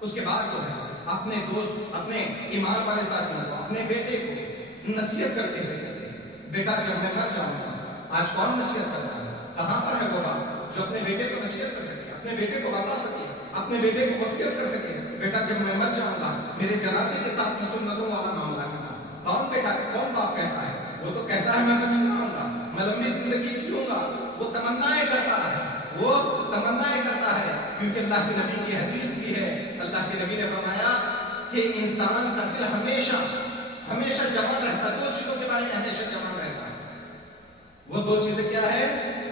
اس کے بعد جو ہے اپنے دوست، اپنے ایمان والے ساتھیوں کو، اپنے بیٹے کو نصیحت کرتے ہوئے کہتے ہیں بیٹا جب میں مر جاؤں گا، آج کون نصیحت کر رہا ہے؟ کہاں پر ہے وہ بات جو اپنے بیٹے کو نصیحت کر سکے، اپنے بیٹے کو بتا سکے، اپنے بیٹے کو وصیت کر سکے بیٹا جب میں مر جاؤں گا میرے جنازے کے ساتھ سنتوں والا معاملہ کرنا۔ کون بیٹا، کون باپ کہتا ہے؟ وہ تو کہتا ہے میں بچ رہوں گا، میں لمبی زندگی جیوں گا، وہ تمنائیں کرتا ہے، وہ تمنائیں کرتا ہے، کیونکہ اللہ کے نبی کی حدیث بھی ہے، اللہ کے نبی نے فرمایا کہ انسان کا دل ہمیشہ ہمیشہ جوان رہتا ہے، دو چیزوں کے بارے میں ہمیشہ جوان رہتا ہے۔ وہ دو چیزیں کیا ہے؟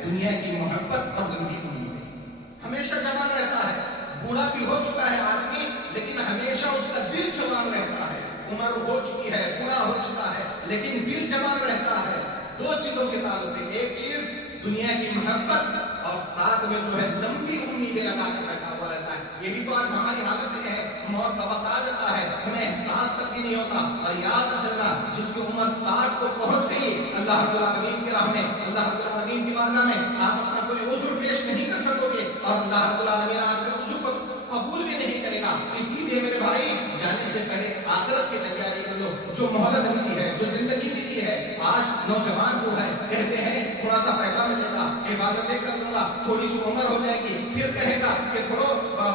دنیا کی محبت اور لمبی امید، ہمیشہ جوان رہتا ہے۔ بوڑھا بھی ہو چکا ہے آدمی لیکن ہمیشہ اس کا دل جوان رہتا ہے، عمر ہو چکی ہے، بوڑھا ہو چکا ہے لیکن دل جوان رہتا ہے۔ دو چیزوں کے تعلق سے، ایک چیز دنیا کی محبت اور ساتھ میں جو ہے لمبی امیدیں لگا کر رکھا ہوا رہتا ہے۔ یہ بھی تو آج ہماری حالت میں ہے، موت کا وقت آ جاتا ہے ہمیں احساس تک بھی نہیں ہوتا، اور یاد رکھنا جس کی عمر 60 کو پہنچ گئی، اللہ رب العالمین کی راہ میں، اللہ رب العالمین کی بارگاہ میں آپ اپنا کوئی عذر پیش نہیں کر سکو گے، اور اللہ رب العالمین آپ کے عذر کو قبول بھی نہیں کرے گا۔ اسی لیے میرے بھائی جانے سے پہلے آخرت کی تیاری کر لو، جو مہلت ملی ہے، جو زندگی ملی ہے۔ آج نوجوان جو ہے کہتے ہیں تھوڑا سا پیسہ ملے گا، عبادتیں کر لوں گا، تھوڑی سی عمر ہو جائے گی، پھر کہے گا کہ تھوڑا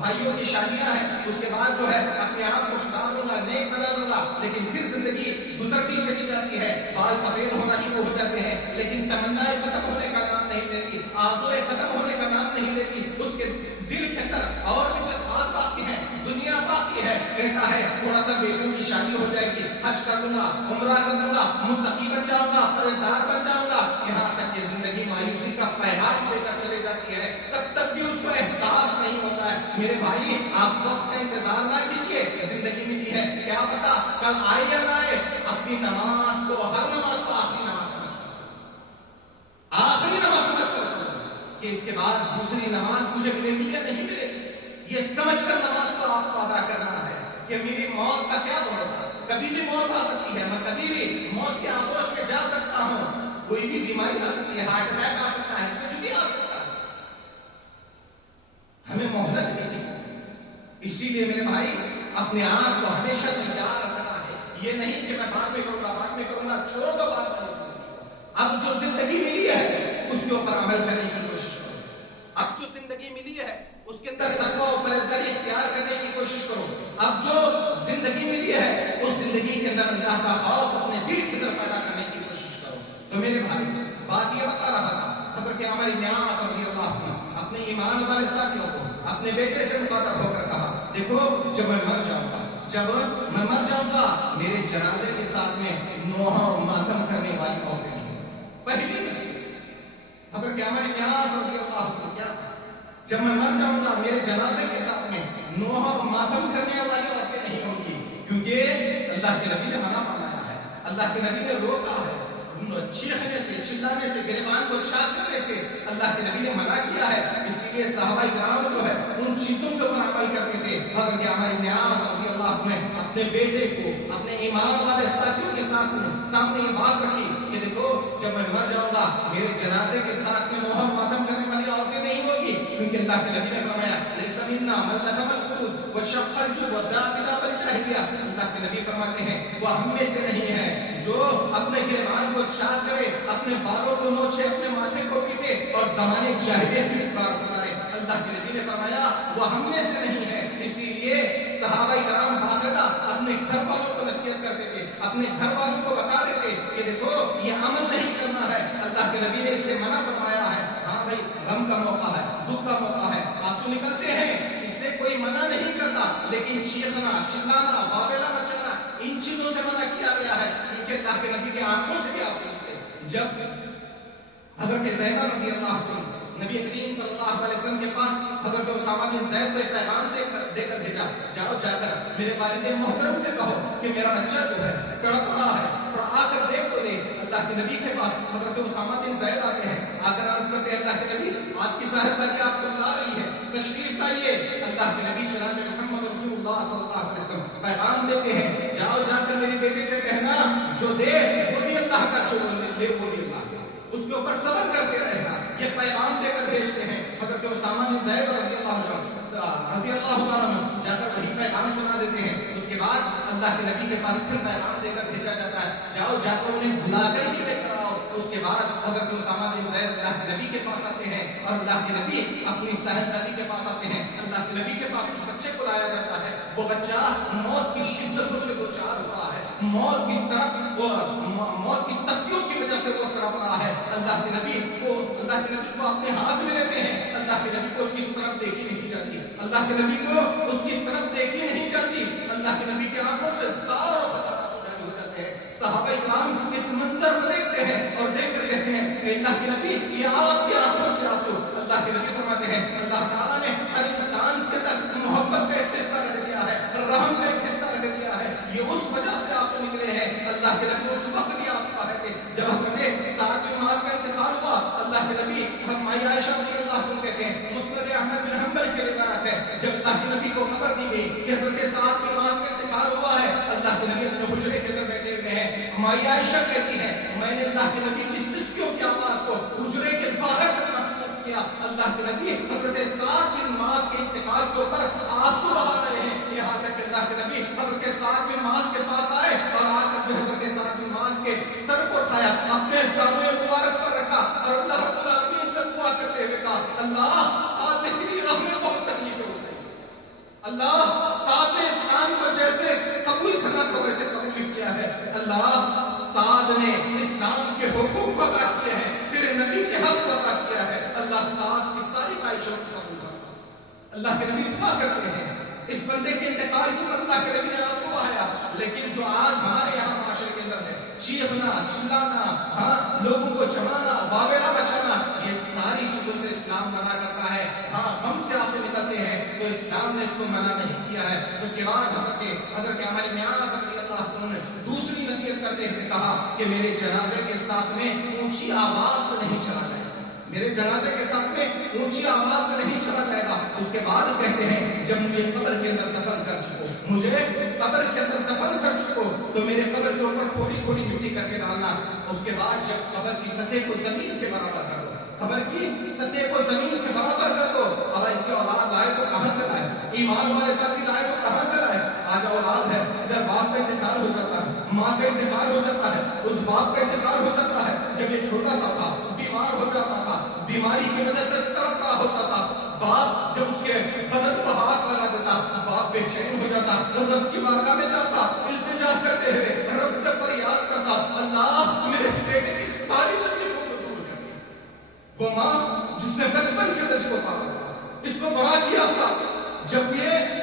بھائیوں کی شادیاں ہیں، اس کے بعد جو ہے اپنے آپ کو سدھار لوں گا، نیک بنا لوں گا، لیکن پھر زندگی گزرتی چلی جاتی ہے، بال سفید ہونا شروع ہو جاتے ہیں، لیکن تمنائیں ختم ہونے کا نام نہیں لیتی، آرزوئیں ختم ہونے کا نام نہیں لیتی، اس کے دل کے اندر اور بھی جذبات باقی ہیں، دنیا باقی ہے، کہتا ہے تھوڑا سا بیٹیوں کی شادی ہو جائے گی، حج کر لوں گا، عمرہ کر لوں گا، متقی بن جاؤں گا، پرہیزگار بن جاؤں گا، یہاں تک کہ زندگی مایوسی کا پیغام لے کر چلی جاتی ہے، تب تک بھی اس کو احساس نہیں ہوتا ہے۔ میرے بھائی آپ وقت کا انتظار نہ کیجیے، زندگی ملی ہے، کیا پتا کل آئے یا نہ آئے، اپنی نماز کو، ہر نماز کو آخری نماز سمجھ کر، آخری نماز سمجھ کر کہ اس کے بعد دوسری نماز مجھے ملے گی یا نہیں ملے گی، یہ سمجھ کر نماز کو آپ کو ادا کرنا ہے کہ میری موت کا کیا دور تھا، کبھی بھی موت آ سکتی ہے، میں کبھی بھی موت کے آغوش میں جا سکتا ہوں، کوئی بھی بیماری آ سکتی ہے، ہارٹ اٹیک آ سکتا ہے، کچھ بھی آ سکتا ہے، ہمیں مہلت بھی نہیں۔ اسی لیے میرے بھائی اپنے آپ کو ہمیشہ تیار رکھنا ہے، یہ نہیں کہ میں بعد میں کروں گا، بعد میں کروں گا، چھوڑ دو بعد میں۔ اب جو زندگی ملی ہے اس کے اوپر عمل کرنے کی کوشش کرو، اب جو زندگی ملی ہے اس کے اندر تقویٰ و پرہیزگاری اختیار کرنے کی کوشش کرو، اب جو زندگی ملی ہے اس زندگی کے اندر اللہ کا خوف اپنے دل کی طرف پیدا کرنے کی کوشش کرو۔ تو میرے بھائی بات یہ بتا رہا تھا حضرت عمر بن عاص رضی اللہ عنہ اپنے ایمان والے ساتھیوں کو اپنے بیٹے سے مخاطب ہو کر کہا دیکھو جب میں مر جاؤں گا، جب میں مر جاؤں گا میرے جنازے کے ساتھ میں نوحہ اور ماتم کرنے والی عورتیں نہیں ہوں۔ پہلی نصیحت حضرت عمر بن عاص رضی اللہ عنہ کیا تھا؟ جب میں مر جاؤں گا میرے جنازے کے ساتھ میں نوحہ اور ماتم کرنے والی عورتیں نہیں ہوں گی، کیونکہ اللہ کے نبی نے منع فرمایا ہے، اللہ کے نبی نے روکا ہے، چیخنے سے، چلانے سے، گریبان کو چاک کرنے سے اللہ کے نبی نے منع کیا ہے۔ اسی لیے صحابہ کرام جو ہے ان چیزوں کے اوپر عمل کرتے تھے۔ حضرت عمر بن عاص رضی اللہ عنہ اپنے بیٹے کو اپنے ایمان والے ساتھیوں کے ساتھ سامنے یہ بات رکھی کہ دیکھو جب میں مر جاؤں گا میرے جنازے کے ساتھ میں نوحہ ماتم کرنے والی عورتیں نہیں ہوگی، کیونکہ اللہ کے نبی نے فرمایا لیس منا من لطم الخدود وشق الجیوب ودعا بلاب الجاہلیہ، اللہ کے نبی فرماتے ہیں وہ ہم میں سے نہیں ہے جو اپنے گریبان کو چاک کرے، اپنے بالوں کو نوچے، اپنے ماتھے کو پیٹے اور زمانے جاہلیت کی پکار پکارے۔ اللہ کے نبی نے فرمایا وہ ہم میں سے نہیں ہے۔ اسی لیے صحابہ کرام باقاعدہ اپنے گھر والوں کو نصیحت کرتے تھے، اپنے گھر والوں کو بتا دیتے کہ دیکھو یہ عمل نہیں کرنا ہے، اللہ کے نبی نے اس سے منع فرمایا ہے۔ ہاں بھائی غم کا موقع ہے، دکھ کا موقع ہے، آنسو نکلتے ہیں، اس سے کوئی منع نہیں کرتا، لیکن چیخنا، چلانا، واویلا مچانا ان چیزوں سے منع کیا گیا ہے، کیونکہ اللہ کے نبی کی آنکھوں سے بھی آنسو نکلتے۔ جب حضرت زینب رضی اللہ عنہ نبی کریم صلی اللہ علیہ وسلم کے پاس حضرت اسامہ بن زید کو ایک پیغام دے کر بھیجا، جاؤ جا کر میرے والد محترم سے کہو کہ میرا بچہ جو ہے تڑپ رہا ہے، اور آ کر دیکھ تو لے۔ اللہ کے نبی کے پاس حضرت اسامہ بن زید آتے ہیں، آ کر عرض کرتے ہیں اللہ کے نبی آپ کی صاحبزادی آپ کو بلا رہی ہے، تشریف لائیے۔ اللہ کے نبی چنانچہ محمد رسول اللہ صلی اللہ علیہ وسلم پیغام دیتے ہیں، جاؤ جا کر میری بیٹی سے کہنا جو دے وہ بھی اللہ کا، جو لے وہ بھی اللہ کا، اس کے اوپر صبر کرتے رہنا۔ یہ پیغام دے کر بھیجتے ہیں حضرت اسامہ بن زید رضی اللہ عنہ جا کر وہی پیغام سنا دیتے ہیں۔ اس کے بعد اللہ کے نبی کے پاس پھر پیغام دے کر بھیجا جاتا ہے، جاؤ جا کر انہیں بلا کر ہی لے کر آؤ۔ اس کے بعد حضرت اسامہ بن زید اللہ کے نبی کے پاس آتے ہیں اور اللہ کے نبی اپنی صاحبزادی کے پاس آتے ہیں۔ اللہ کے نبی کے پاس اس بچے کو لایا جاتا ہے، وہ بچہ موت کی شدتوں سے دوچار ہوا ہے، موت کی سختیوں کی وجہ سے وہ تڑپ رہا ہے۔ اللہ کے نبی کو اپنے ہاتھ میں لیتے ہیں، اللہ کے نبی کو اس کی طرف دیکھی نہیں جاتی، اللہ کے نبی کو اس کی طرف دیکھی نہیں جاتی، اللہ کے نبی کی آنکھوں سے زار و خطرات ہو جاتے ہیں۔ صحابہ کرام اس منظر کو دیکھتے ہیں اور دیکھ کر کہتے ہیں کہ اللہ کے نبی یہ آپ کی آنکھوں سے آنسو۔ اللہ کے نبی فرماتے ہیں اللہ تعالیٰ نے ہر انسان کے اندر محبت کا ایک حصہ رکھ دیا ہے، رحم کا ایک حصہ رکھ دیا ہے، یہ اس وجہ سے آنسو نکلے ہیں۔ اللہ کے نبی اس وقت بھی آپ کا ہے جب حضرت سعد بن معاذ کا انتقال ہوا، اللہ کے نبی مائی عائشہ رضی اللہ عنہ کہتے ہیں، مسند احمد بن حنبل کی روایت ہے، جب اللہ کے نبی کو خبر دی گئی کہ حضرت سعد بن معاذ کا انتقال ہوا ہے، اللہ کے نبی اپنے حجرے کے اندر بیٹھے ہوئے ہیں۔ مائی عائشہ کہتی ہے میں نے اللہ کے نبی کی سسکیوں کی آواز کو حجرے کے باہر تک محسوس کیا، اللہ کے نبی حضرت سعد بن معاذ کے انتقال کے اوپر آنسو بہا رہے ہیں، یہاں تک کہ اللہ کے نبی حضرت سعد بن معاذ کے پاس آئے اور آ کر جو حضرت سعد بن معاذ کے سر کو اٹھایا، اپنے زانوئے مبارک پر رکھا اور اللہ رب العالمین سے دعا کرتے ہوئے کہا اللہ سعد نے تیری راہ میں بہت تکلیفیں اٹھائی، اللہ سعد نے اسلام کو جیسے قبول کرنا تھا ویسے قبول کیا ہے، اللہ سعد نے اسلام کے حقوق کو ادا کیا ہے، تیرے نبی کے حق کو ادا کیا ہے، اللہ سعد کی ساری خواہشوں کو قبول کرتا۔ اللہ کے نبی دعا کرتے ہیں اس بندے کے انتقال کی پر اللہ کے نبی نے آپ کو بہایا، لیکن جو آج ہمارے یہاں معاشرے کے اندر ہے چیخنا چلانا، ہاں لوگوں کو جمانا واویلا بچانا، یہ ساری چیزوں سے اسلام منع کرتا ہے۔ ہاں ہم سے آنسو نکلتے ہیں تو اسلام نے اس کو منع نہیں کیا ہے۔ اس کے بعد حضرت عمر بن عاص رضی اللہ عنہ نے دوسری نصیحت کرتے ہوئے کہا کہ میرے جنازے کے ساتھ میں اونچی آواز سے نہیں چلا جائے گا، میرے جنازے کے ساتھ میں اونچی آواز سے نہیں چلا جائے گا۔ اس کے بعد کہتے ہیں جب مجھے قبر کے اندر دفن کر چکو، مجھے قبر کے اندر دفن کر چکو تو میرے قبر کے اوپر تھوڑی تھوڑی مٹی کر کے ڈالنا، اس کے بعد جب قبر کی سطح کو زمین کے برابر کر دو، قبر کی سطح کو زمین کے برابر کر دو، اب اس سے اولاد لائے تو کہاں سے لائے، ایمان والے ساتھی لائے تو کہاں سے لائے، آج اولاد ہے ادھر باپ کا انتقال ہو جاتا ہے، ماں کا انتقال ہو جاتا ہے، اس باپ کا انتقال ہو جاتا ہے، جب یہ چھوٹا سا تھا بیمار ہو جاتا تھا، بیماری کی وجہ سے تڑپ رہا ہوتا تھا، باپ جب اس کے بدن کو ہاتھ لگا دیتا باپ بے چین ہو جاتا، رب کی بارگاہ میں جاتا التجا کرتے ہوئے رب سے فریاد کرتا اللہ میرے بیٹے کی ساری تکلیفوں کو دور کر دے۔ وہ ماں جس نے بچپن کے اندر اس کو پالا اس کو بڑا کیا تھا، جب یہ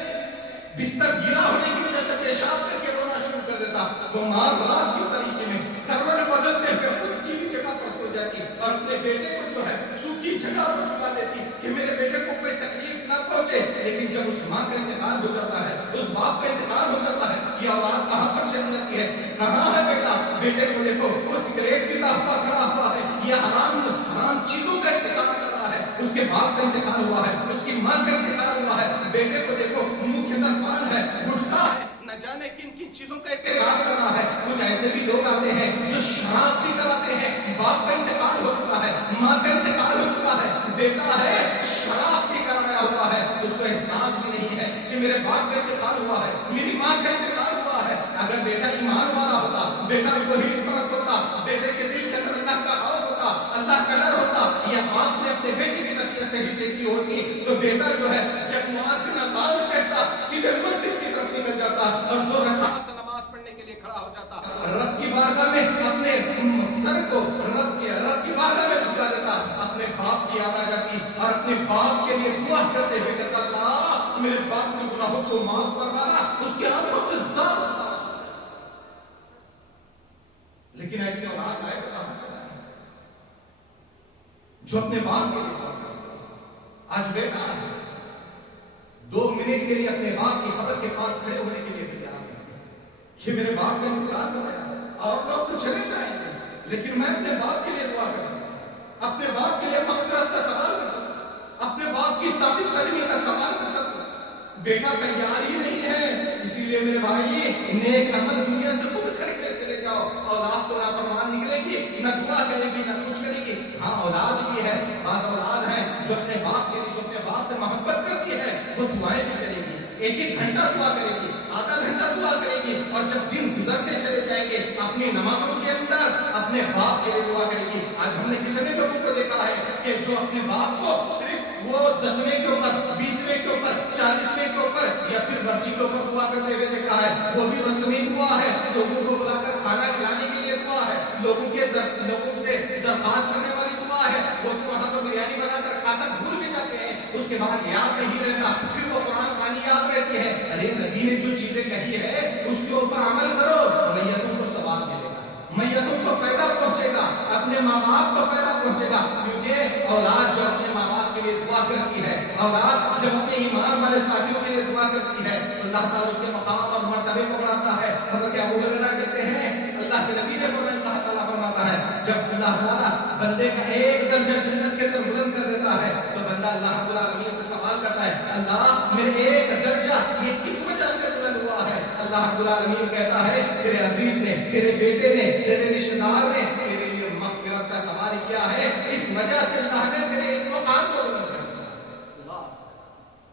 بستر گیلا ہونے کی وجہ سے پیشاب کر کے رونا شروع کر دیتا، وہ ماں رات کی طریقے میں کروٹ بدلتے ہوئے اونچی بھی جگہ پر سو جاتی اور اپنے بیٹے کو جو ہے سوکھی جگہ پر سلا دیتی کہ میرے بیٹے کو کوئی تکلیف نہ پہنچے۔ لیکن جب اس ماں کا انتقال ہو جاتا ہے، اس باپ کا انتقال ہو جاتا ہے، یہ اولاد کہاں پر چلی جاتی ہے، کہاں ہے بیٹا، بیٹے کو دیکھو وہ سگریٹ پیتا ہوا کھڑا ہوا ہے، یہ حرام چیزوں کا انتقال کر رہا ہے، اس کے باپ کا انتقال ہوا ہے، اس کی ماں کا انتقال ہوا ہے، بیٹے کو دیکھو منہ کے اندر پان ہے، گٹکا ہے، نہ جانے کن کن چیزوں کا انتقال کر رہا ہے۔ کچھ ایسے بھی لوگ آتے ہیں جو شراب بھی کراتے ہیں، باپ کا انتقال ہو چکا ہے، ماں کا انتقال ہو چکا ہے، بیٹا ہے شراب بھی کرایا ہوا ہے، اس کو احساس بھی نہیں ہے کہ میرے باپ کا انتقال ہوا ہے، میری ماں کا انتقال ہوا ہے۔ اگر بیٹا ایمان والا ہوتا، بیٹا توحید پرست ہوتا، بیٹے کے دل کے اندر اللہ کا خوف ہوتا، اللہ کا ڈر ہوتا، یہ باپ نے اپنے بیٹے کی نصیحت صحیح سے کی ہوتی تو بیٹا جو ہے جب مؤذن اذان کہتا سیدھے مسجد کی طرف نکل جاتا اور 2 رکعت نماز پڑھنے کے لیے کھڑا ہو جاتا، رب کی بارگاہ میں اپنے سر کو رب کی بارگاہ میں جھکا دیتا، اپنے باپ کی یاد آ جاتی اور اپنے باپ کے لیے دعا کرتے ہوئے کہتا اللہ میرے باپ کے گناہوں کو معاف فرمانا، اس کی آنکھوں سے زار ہوتا۔ لیکن ایسی اولاد آئے تو کہاں سے آئے جو اپنے باپ کے لیے دعا کر سکے۔ آج بیٹا 2 منٹ کے لیے اپنے باپ کی قبر کے پاس کھڑے ہونے کے لیے تیار نہیں کہ میرے باپ کا انتقال ہو گیا اور لوگ تو چلے جائیں گے، لیکن میں اپنے باپ کے لیے دعا کروں، اپنے باپ کے لیے مغفرت کا سوال کر سکتا ہوں، اپنے باپ کی ثابت قدمی کا سوال کر سکتا ہوں۔ بیٹا تیار ہی نہیں ہے، اسی لیے میرے بھائی نیک عمل دنیا سے خود خریدنے چلے جاؤ۔ اولاد تو نافرمان نکلے گی، نہ دعا کرے گی نہ کچھ کرے گی۔ ہاں اولاد بھی ہے، بعض اولاد ہے جو اپنے باپ کے لیے، جو اپنے باپ سے محبت کرتی ہے، وہ دعائیں بھی کرے گی، ایک ایک گھنٹہ دعا کرے گی، آدھا گھنٹہ دعا کرے گی، اور جب دن گزرتے چلے جائیں گے اپنی نمازوں کے اندر اپنے باپ کے لیے دعا کرے گی۔ آج ہم نے کتنے لوگوں کو دیکھا ہے کہ جو اپنے باپ کو صرف وہ 10ویں کے اوپر، 20ویں کے اوپر، 40ویں کے اوپر یا پھر برسی کے اوپر دعا کرتے ہوئے دیکھا ہے، وہ بھی رسمی دعا ہے، لوگوں کو بلا کر کھانا کھلانے کے لیے دعا ہے، لوگوں سے درخواست کرنے والی دعا ہے۔ وہ وہاں تو بریانی بنا کر کھا کر بھول بھی جاتے ہیں، اس کے بعد یاد نہیں رہتا، پھر وہ قرآن خوانی یاد رہتی ہے۔ ارے نبی نے جو چیزیں کہی ہے اس کے اوپر عمل کرو، میتوں کو ثواب ملے گا، میتوں کو فائدہ پہنچے گا، اپنے ماں باپ کو فائدہ پہنچے گا۔ کیونکہ اولاد جو اپنے ماں باپ کے لیے دعا کرتی ہے، اولاد جب اپنے ایمان والے ساتھیوں کے لیے دعا کرتی ہے تو اللہ تعالیٰ اس کے مقام اور مرتبے کو بڑھاتا ہے۔ حضرت ابو ہریرہ کہتے ہیں اللہ کے نبی نے فرمایا، اللہ تعالیٰ فرماتا ہے جب اللہ تعالیٰ بندے کا ایک درجہ جنت کے اندر بلند کر دیتا ہے تو بندہ اللہ رب العالمین سے سوال کرتا ہے، اللہ میرے ایک درجہ یہ کس وجہ سے بلند ہوا ہے؟ اللہ رب العالمین کہتا ہے تیرے عزیز نے، تیرے بیٹے نے، تیرے رشتہ دار نے تیرے لیے مغفرت کا سوال کیا ہے، اس وجہ سے اللہ نے تیرے ایک مقام کو بلند کر دیا۔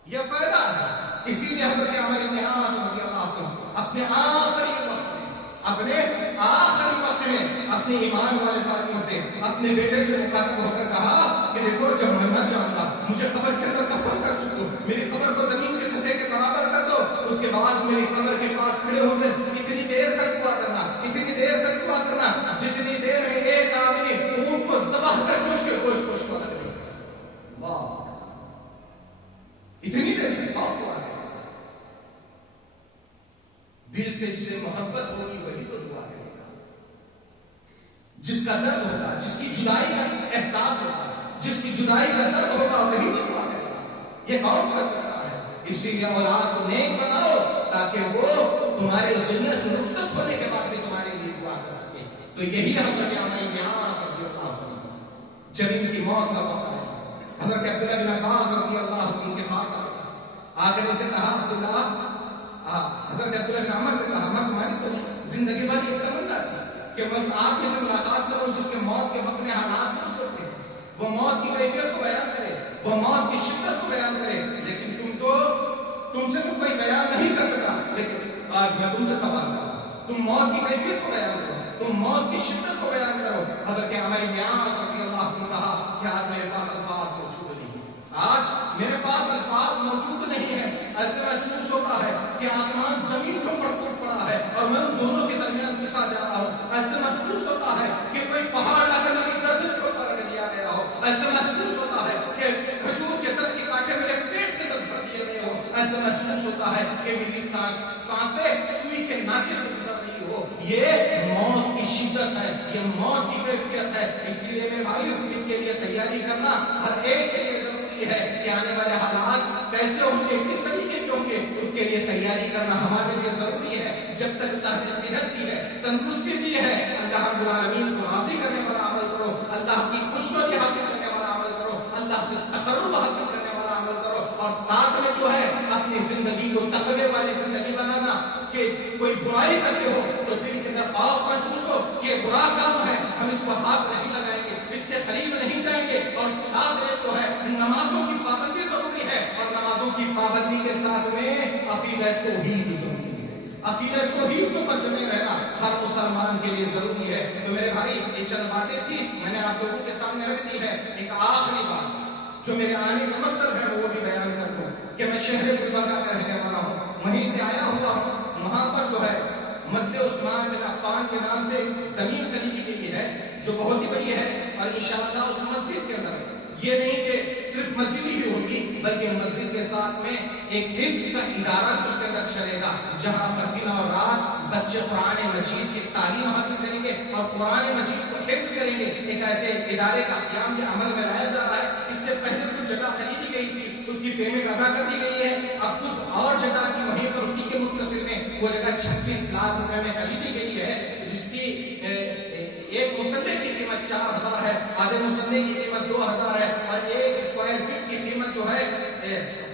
یہ فائدہ ہے۔ اسی لیے حضرت عمر بن عاص رضی اللہ عنہ اپنے آخری وقت میں اپنے ایمان والے ساتھیوں سے، اپنے بیٹے سے مخاطب ہو کر کہا کہ دیکھو جب میں مر جاؤں گا مجھے قبر کے اندر دفن کر چکو، میری قبر کو زمین کے سطح کے برابر کر دو، اس کے بعد میری قبر کے پاس کھڑے ہو کر اتنی دیر تک دعا کرنا، اتنی دیر تک دعا کرنا جتنی دیر میں ایک آدمی اونٹ کو ذبح کر کے اس کے گوشت کو شمار کرے۔ واہ، اتنی دیر میں بہت دعا کرے۔ دل سے جسے محبت ہوگی وہی تو دعا کرے گا، جس کا درد ہوگا، جس کی جدائی کا احساس ہوگا، جس کی جدائی کا درد ہوگا وہی تو دعا کرے گا۔ یہ کون کر سکتا ہے؟ اسی لیے اولاد کو نیک بناؤ تاکہ وہ تمہارے اس دنیا سے رخصت ہونے کے بعد بھی تمہارے لیے دعا کر سکے۔ تو یہی حضرت عمر بن عاص رضی اللہ عنہ جب ان کی موت کا وقت ہے، حضرت عبداللہ بن عباس رضی اللہ عنہ کے پاس آ کر اسے کہا، عبداللہ، حضرت عبداللہ بن عمر سے کہا، میں تمہاری تو زندگی بھر یہ تمنا تھی کہ میں اس آدمی سے ملاقات کروں جس کے موت کے وقت میں حالات درست تھے، وہ موت کی کیفیت کو بیان کرے، وہ موت کی شدت کو بیان کرے، لیکن تم سے تو کوئی بیان نہیں کر سکا۔ لیکن آج میں تم سے سوال کروں، تم موت کی کیفیت کو بیان کرو، تم موت کی شدت کو بیان کرو۔ حضرت عمر بن عاص رضی اللہ عنہ نے کہا کہ آج میرے پاس الفاظ موجود نہیں ہے، آج میرے پاس الفاظ موجود نہیں ہے۔ ایسے محسوس ہوتا ہے کہ آسمان زمین کے اوپر ٹوٹ پڑا ہے اور میں ان دونوں کے درمیان پسا جا رہا ہوں۔ ایسے محسوس ہوتا ہے کہ کوئی پہاڑ لا کر میری گردن کے اوپر رکھ دیا گیا ہو۔ ایسے محسوس ہوتا ہے کہ کھجور کے در کے کانٹے میرے پیٹ کے اندر بھر دیے گئے ہو۔ ایسے محسوس ہوتا ہے کہ میری سانسیں سوئی کے ناکے سے گزر رہی ہو۔ یہ موت کی شدت ہے، یہ موت کی کیفیت ہے۔ اسی لیے میرے بھائی اس کے لیے تیاری کرنا ہر ایک کے لیے ضروری ہے کہ آنے والے حالات کیسے ہوں گے، کس طریقے کے ہوں گے، اس کے لیے تیاری کرنا ہمارے لیے ضروری ہے۔ جب تک اللہ نے صحت دی ہے، تندرستی دی ہے، اللہ رب العالمین کو راضی کرنے والا عمل کرو، اللہ کی خوشنودی حاصل کرنے والا عمل کرو، اللہ سے تقرب حاصل کرنے والا عمل کرو، اور ساتھ میں جو ہے اپنی زندگی کو تقوی والی زندگی بنانا۔ کہ کوئی برائی کرتے ہو تو دل کے اندر خوف محسوس ہو کہ یہ برا کام ہے، ہم اس کو ہاتھ نہیں لگائیں گے، اس کے قریب نہیں جائیں گے، اور ساتھ میں جو ہے نمازوں کی پابندی ضروری ہے، اور نمازوں کی پابندی کے ساتھ میں عقیدہ توحید ضروری ہے۔ عقیدہ توحید کے اوپر جمے رہنا ہر مسلمان کے لیے ضروری ہے۔ تو میرے بھائی یہ چند باتیں تھی، میں نے آپ لوگوں کے سامنے رکھ دی ہے۔ ایک آخری بات جو میرے آنے کا مقصد ہے وہ بھی بیان کر دوں کہ میں شہر گلبرگہ کا رہنے والا ہوں، وہیں سے آیا ہوا ہوں۔ وہاں پر جو ہے مسجد عثمان بن عفان کے نام سے زمین خریدی گئی ہے جو بہت ہی بڑی ہے، اور انشاءاللہ اس مسجد کے اندر یہ نہیں کہ صرف مسجد ہی ہوگی بلکہ مسجد کے ساتھ میں ایک حفظ کا ادارہ اس کے اندر چلے گا، جہاں پر دن اور رات بچے قرآن مجید کی تعلیم حاصل کریں گے اور قرآن مجید کو حفظ کریں گے۔ ایک ایسے ادارے کا قیام یہ عمل میں لایا جا رہا ہے۔ اس سے پہلے کچھ جگہ خریدی گئی تھی، اس کی پیمنٹ ادا کر دی گئی ہے، اب کچھ اور جگہ کی وہیں پر اسی کے متصل میں وہ جگہ 36 لاکھ روپے میں خریدی گئی ہے، جس کی ایک مسلح کی قیمت 4000 ہے، آدھے مسلح کی قیمت 2000 ہے، اور ایک اسکوائر فٹ کی قیمت جو ہے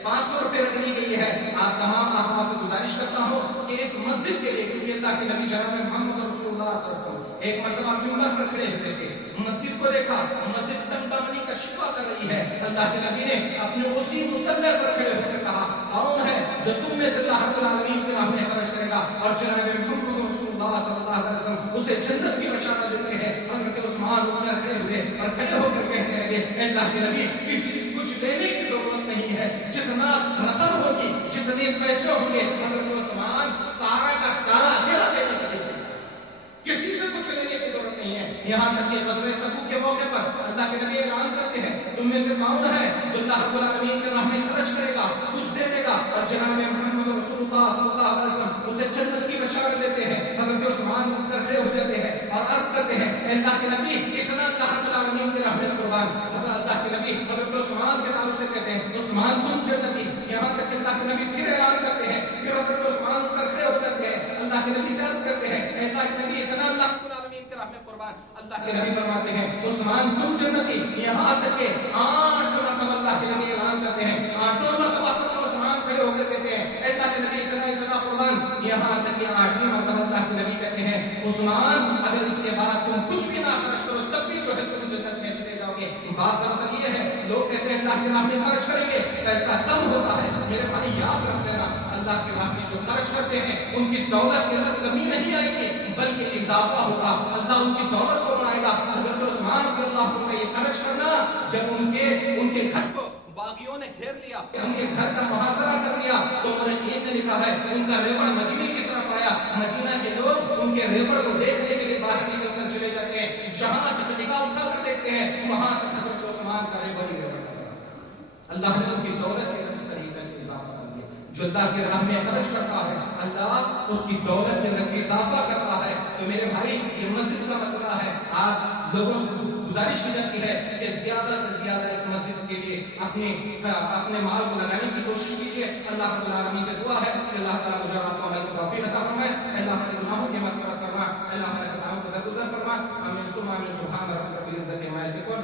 500 روپے رکھ دی گئی ہے۔ آپ تمام احباب سے گزارش کرتا ہوں کہ اس مسجد کے لیے، کیونکہ اللہ کے نبی جناب محمد رسول اللہ صلی اللہ علیہ وسلم ایک مرتبہ منبر پر کھڑے ہوئے تھے، مسجد کو دیکھا، مسجد تنگ دامنی کا شکوہ کر رہی ہے۔ اللہ کے نبی نے اپنے اسی مصلی پر کھڑے ہو کر کہا، کون ہے جو تم میں سے اللہ رب العالمین کی راہ میں خرچ کرے گا؟ اور جناب محمد رسول اللہ صلی اللہ علیہ وسلم اسے جنت کی بشارت دیتے ہیں۔ حضرت عثمان عمر کھڑے ہوئے اور کھڑے ہو کر کہتے ہیں کہ اللہ کے نبی کسی سے کچھ لینے کی ضرورت نہیں ہے، جتنا رقم ہوگی، جتنے پیسے ہوں گے، حضرت عثمان سارا کا سارا اکیلا دینے کے لیے، کسی سے کچھ لینے کی ضرورت نہیں ہے۔ یہاں تک کہ غزوہ تبوک کے موقع پر اللہ کے نبی اعلان کرتے ہیں، تم میں سے کون ہے جو اللہ رب العالمین کے راہ میں خرچ کرے گا، کچھ دے دے گا؟ اور جناب محمد رسول اللہ صلی اللہ علیہ وسلم اسے جنت کی بشارت دیتے ہیں۔ حضرت عثمان اٹھ کر کھڑے ہو جاتے ہیں اور عرض کرتے ہیں، اے اللہ کے نبی اتنا اللہ رب العالمین کے راہ میں قربان۔ اللہ کے نبی حضرت عثمان کے تعلق سے کہتے ہیں، عثمان تم جنتی۔ یہاں تک کہ اللہ کے نبی پھر اعلان کرتے ہیں، پھر حضرت عثمان اٹھ کر کھڑے ہو جاتے ہیں، اللہ کے نبی سے عرض کرتے ہیں، اے اللہ کے نبی اتنا اللہ رب العالمین کے راہ میں قربان۔ اللہ کے نبی فرماتے ہیں، عثمان تم جنتی۔ یہاں تک کہ 8 مرتبہ اللہ کے نبی اعلان کرتے ہیں، 8 مرتبہ حضرت عثمان کھڑے ہو کر کہتے ہیں، اے اللہ کے نبی اتنا قربان۔ یہاں تک کہ 8ویں مرتبہ اللہ کے نبی کہتے ہیں، عثمان اگر اس کے بعد تم کچھ بھی نہ خرچ کرو تب بھی جو ہے تم جنت میں چلے جاؤ گے۔ بات دراصل یہ ہے، لوگ کہتے ہیں اللہ کے راہ میں خرچ کریں گے، پیسہ کم ہوتا ہے۔ میرے بھائی یاد رکھ دینا، اللہ کے راہ میں جو خرچ کرتے ہیں ان کی دولت کے اندر کمی نہیں آئے گی بلکہ اضافہ ہوگا، اللہ ان کی دولت کو بڑھائے گا۔ حضرت عثمان رضی اللہ عنہ کا یہ خرچ کرنا، جب ان کے گھر کو باغیوں نے گھیر لیا، ان کے گھر کا محاصرہ کر لیا، تو مورخین نے لکھا ہے ان کا ریوڑ مدینے کی طرف آیا۔ مدینہ کے لوگ ان کے ریوڑ کو دیکھنے کے لیے باہر نکل کر چلے جاتے ہیں، جہاں تک نگاہ اٹھا کر دیکھتے ہیں وہاں تک حضرت عثمان کا ریوڑ ہی ریوڑ ہے۔ اللہ نے اس کی دولت کے اس طریقے سے اضافہ کر دیا۔ جو اللہ کے راہ میں خرچ کرتا ہے اللہ اس کی دولت کے اندر اضافہ کرتا ہے۔ تو میرے بھائی یہ مسجد کا مسئلہ ہے، آپ لوگوں سے گزارش کی جاتی ہے کہ زیادہ سے زیادہ اس مسجد کے لیے اپنے مال کو لگانے کی کوشش کیجیے۔ اللہ رب العالمین سے دعا ہے کہ اللہ تعالیٰ مجھے آپ کو عمل کی توفیق عطا فرمائے، اللہ ہمارے گناہوں کی مغفرت فرمائے، اللہ ہمارے خطاؤں کو درگزر فرمائے۔ آمین ثم آمین۔ سبحان ربک رب العزت عما یصفون۔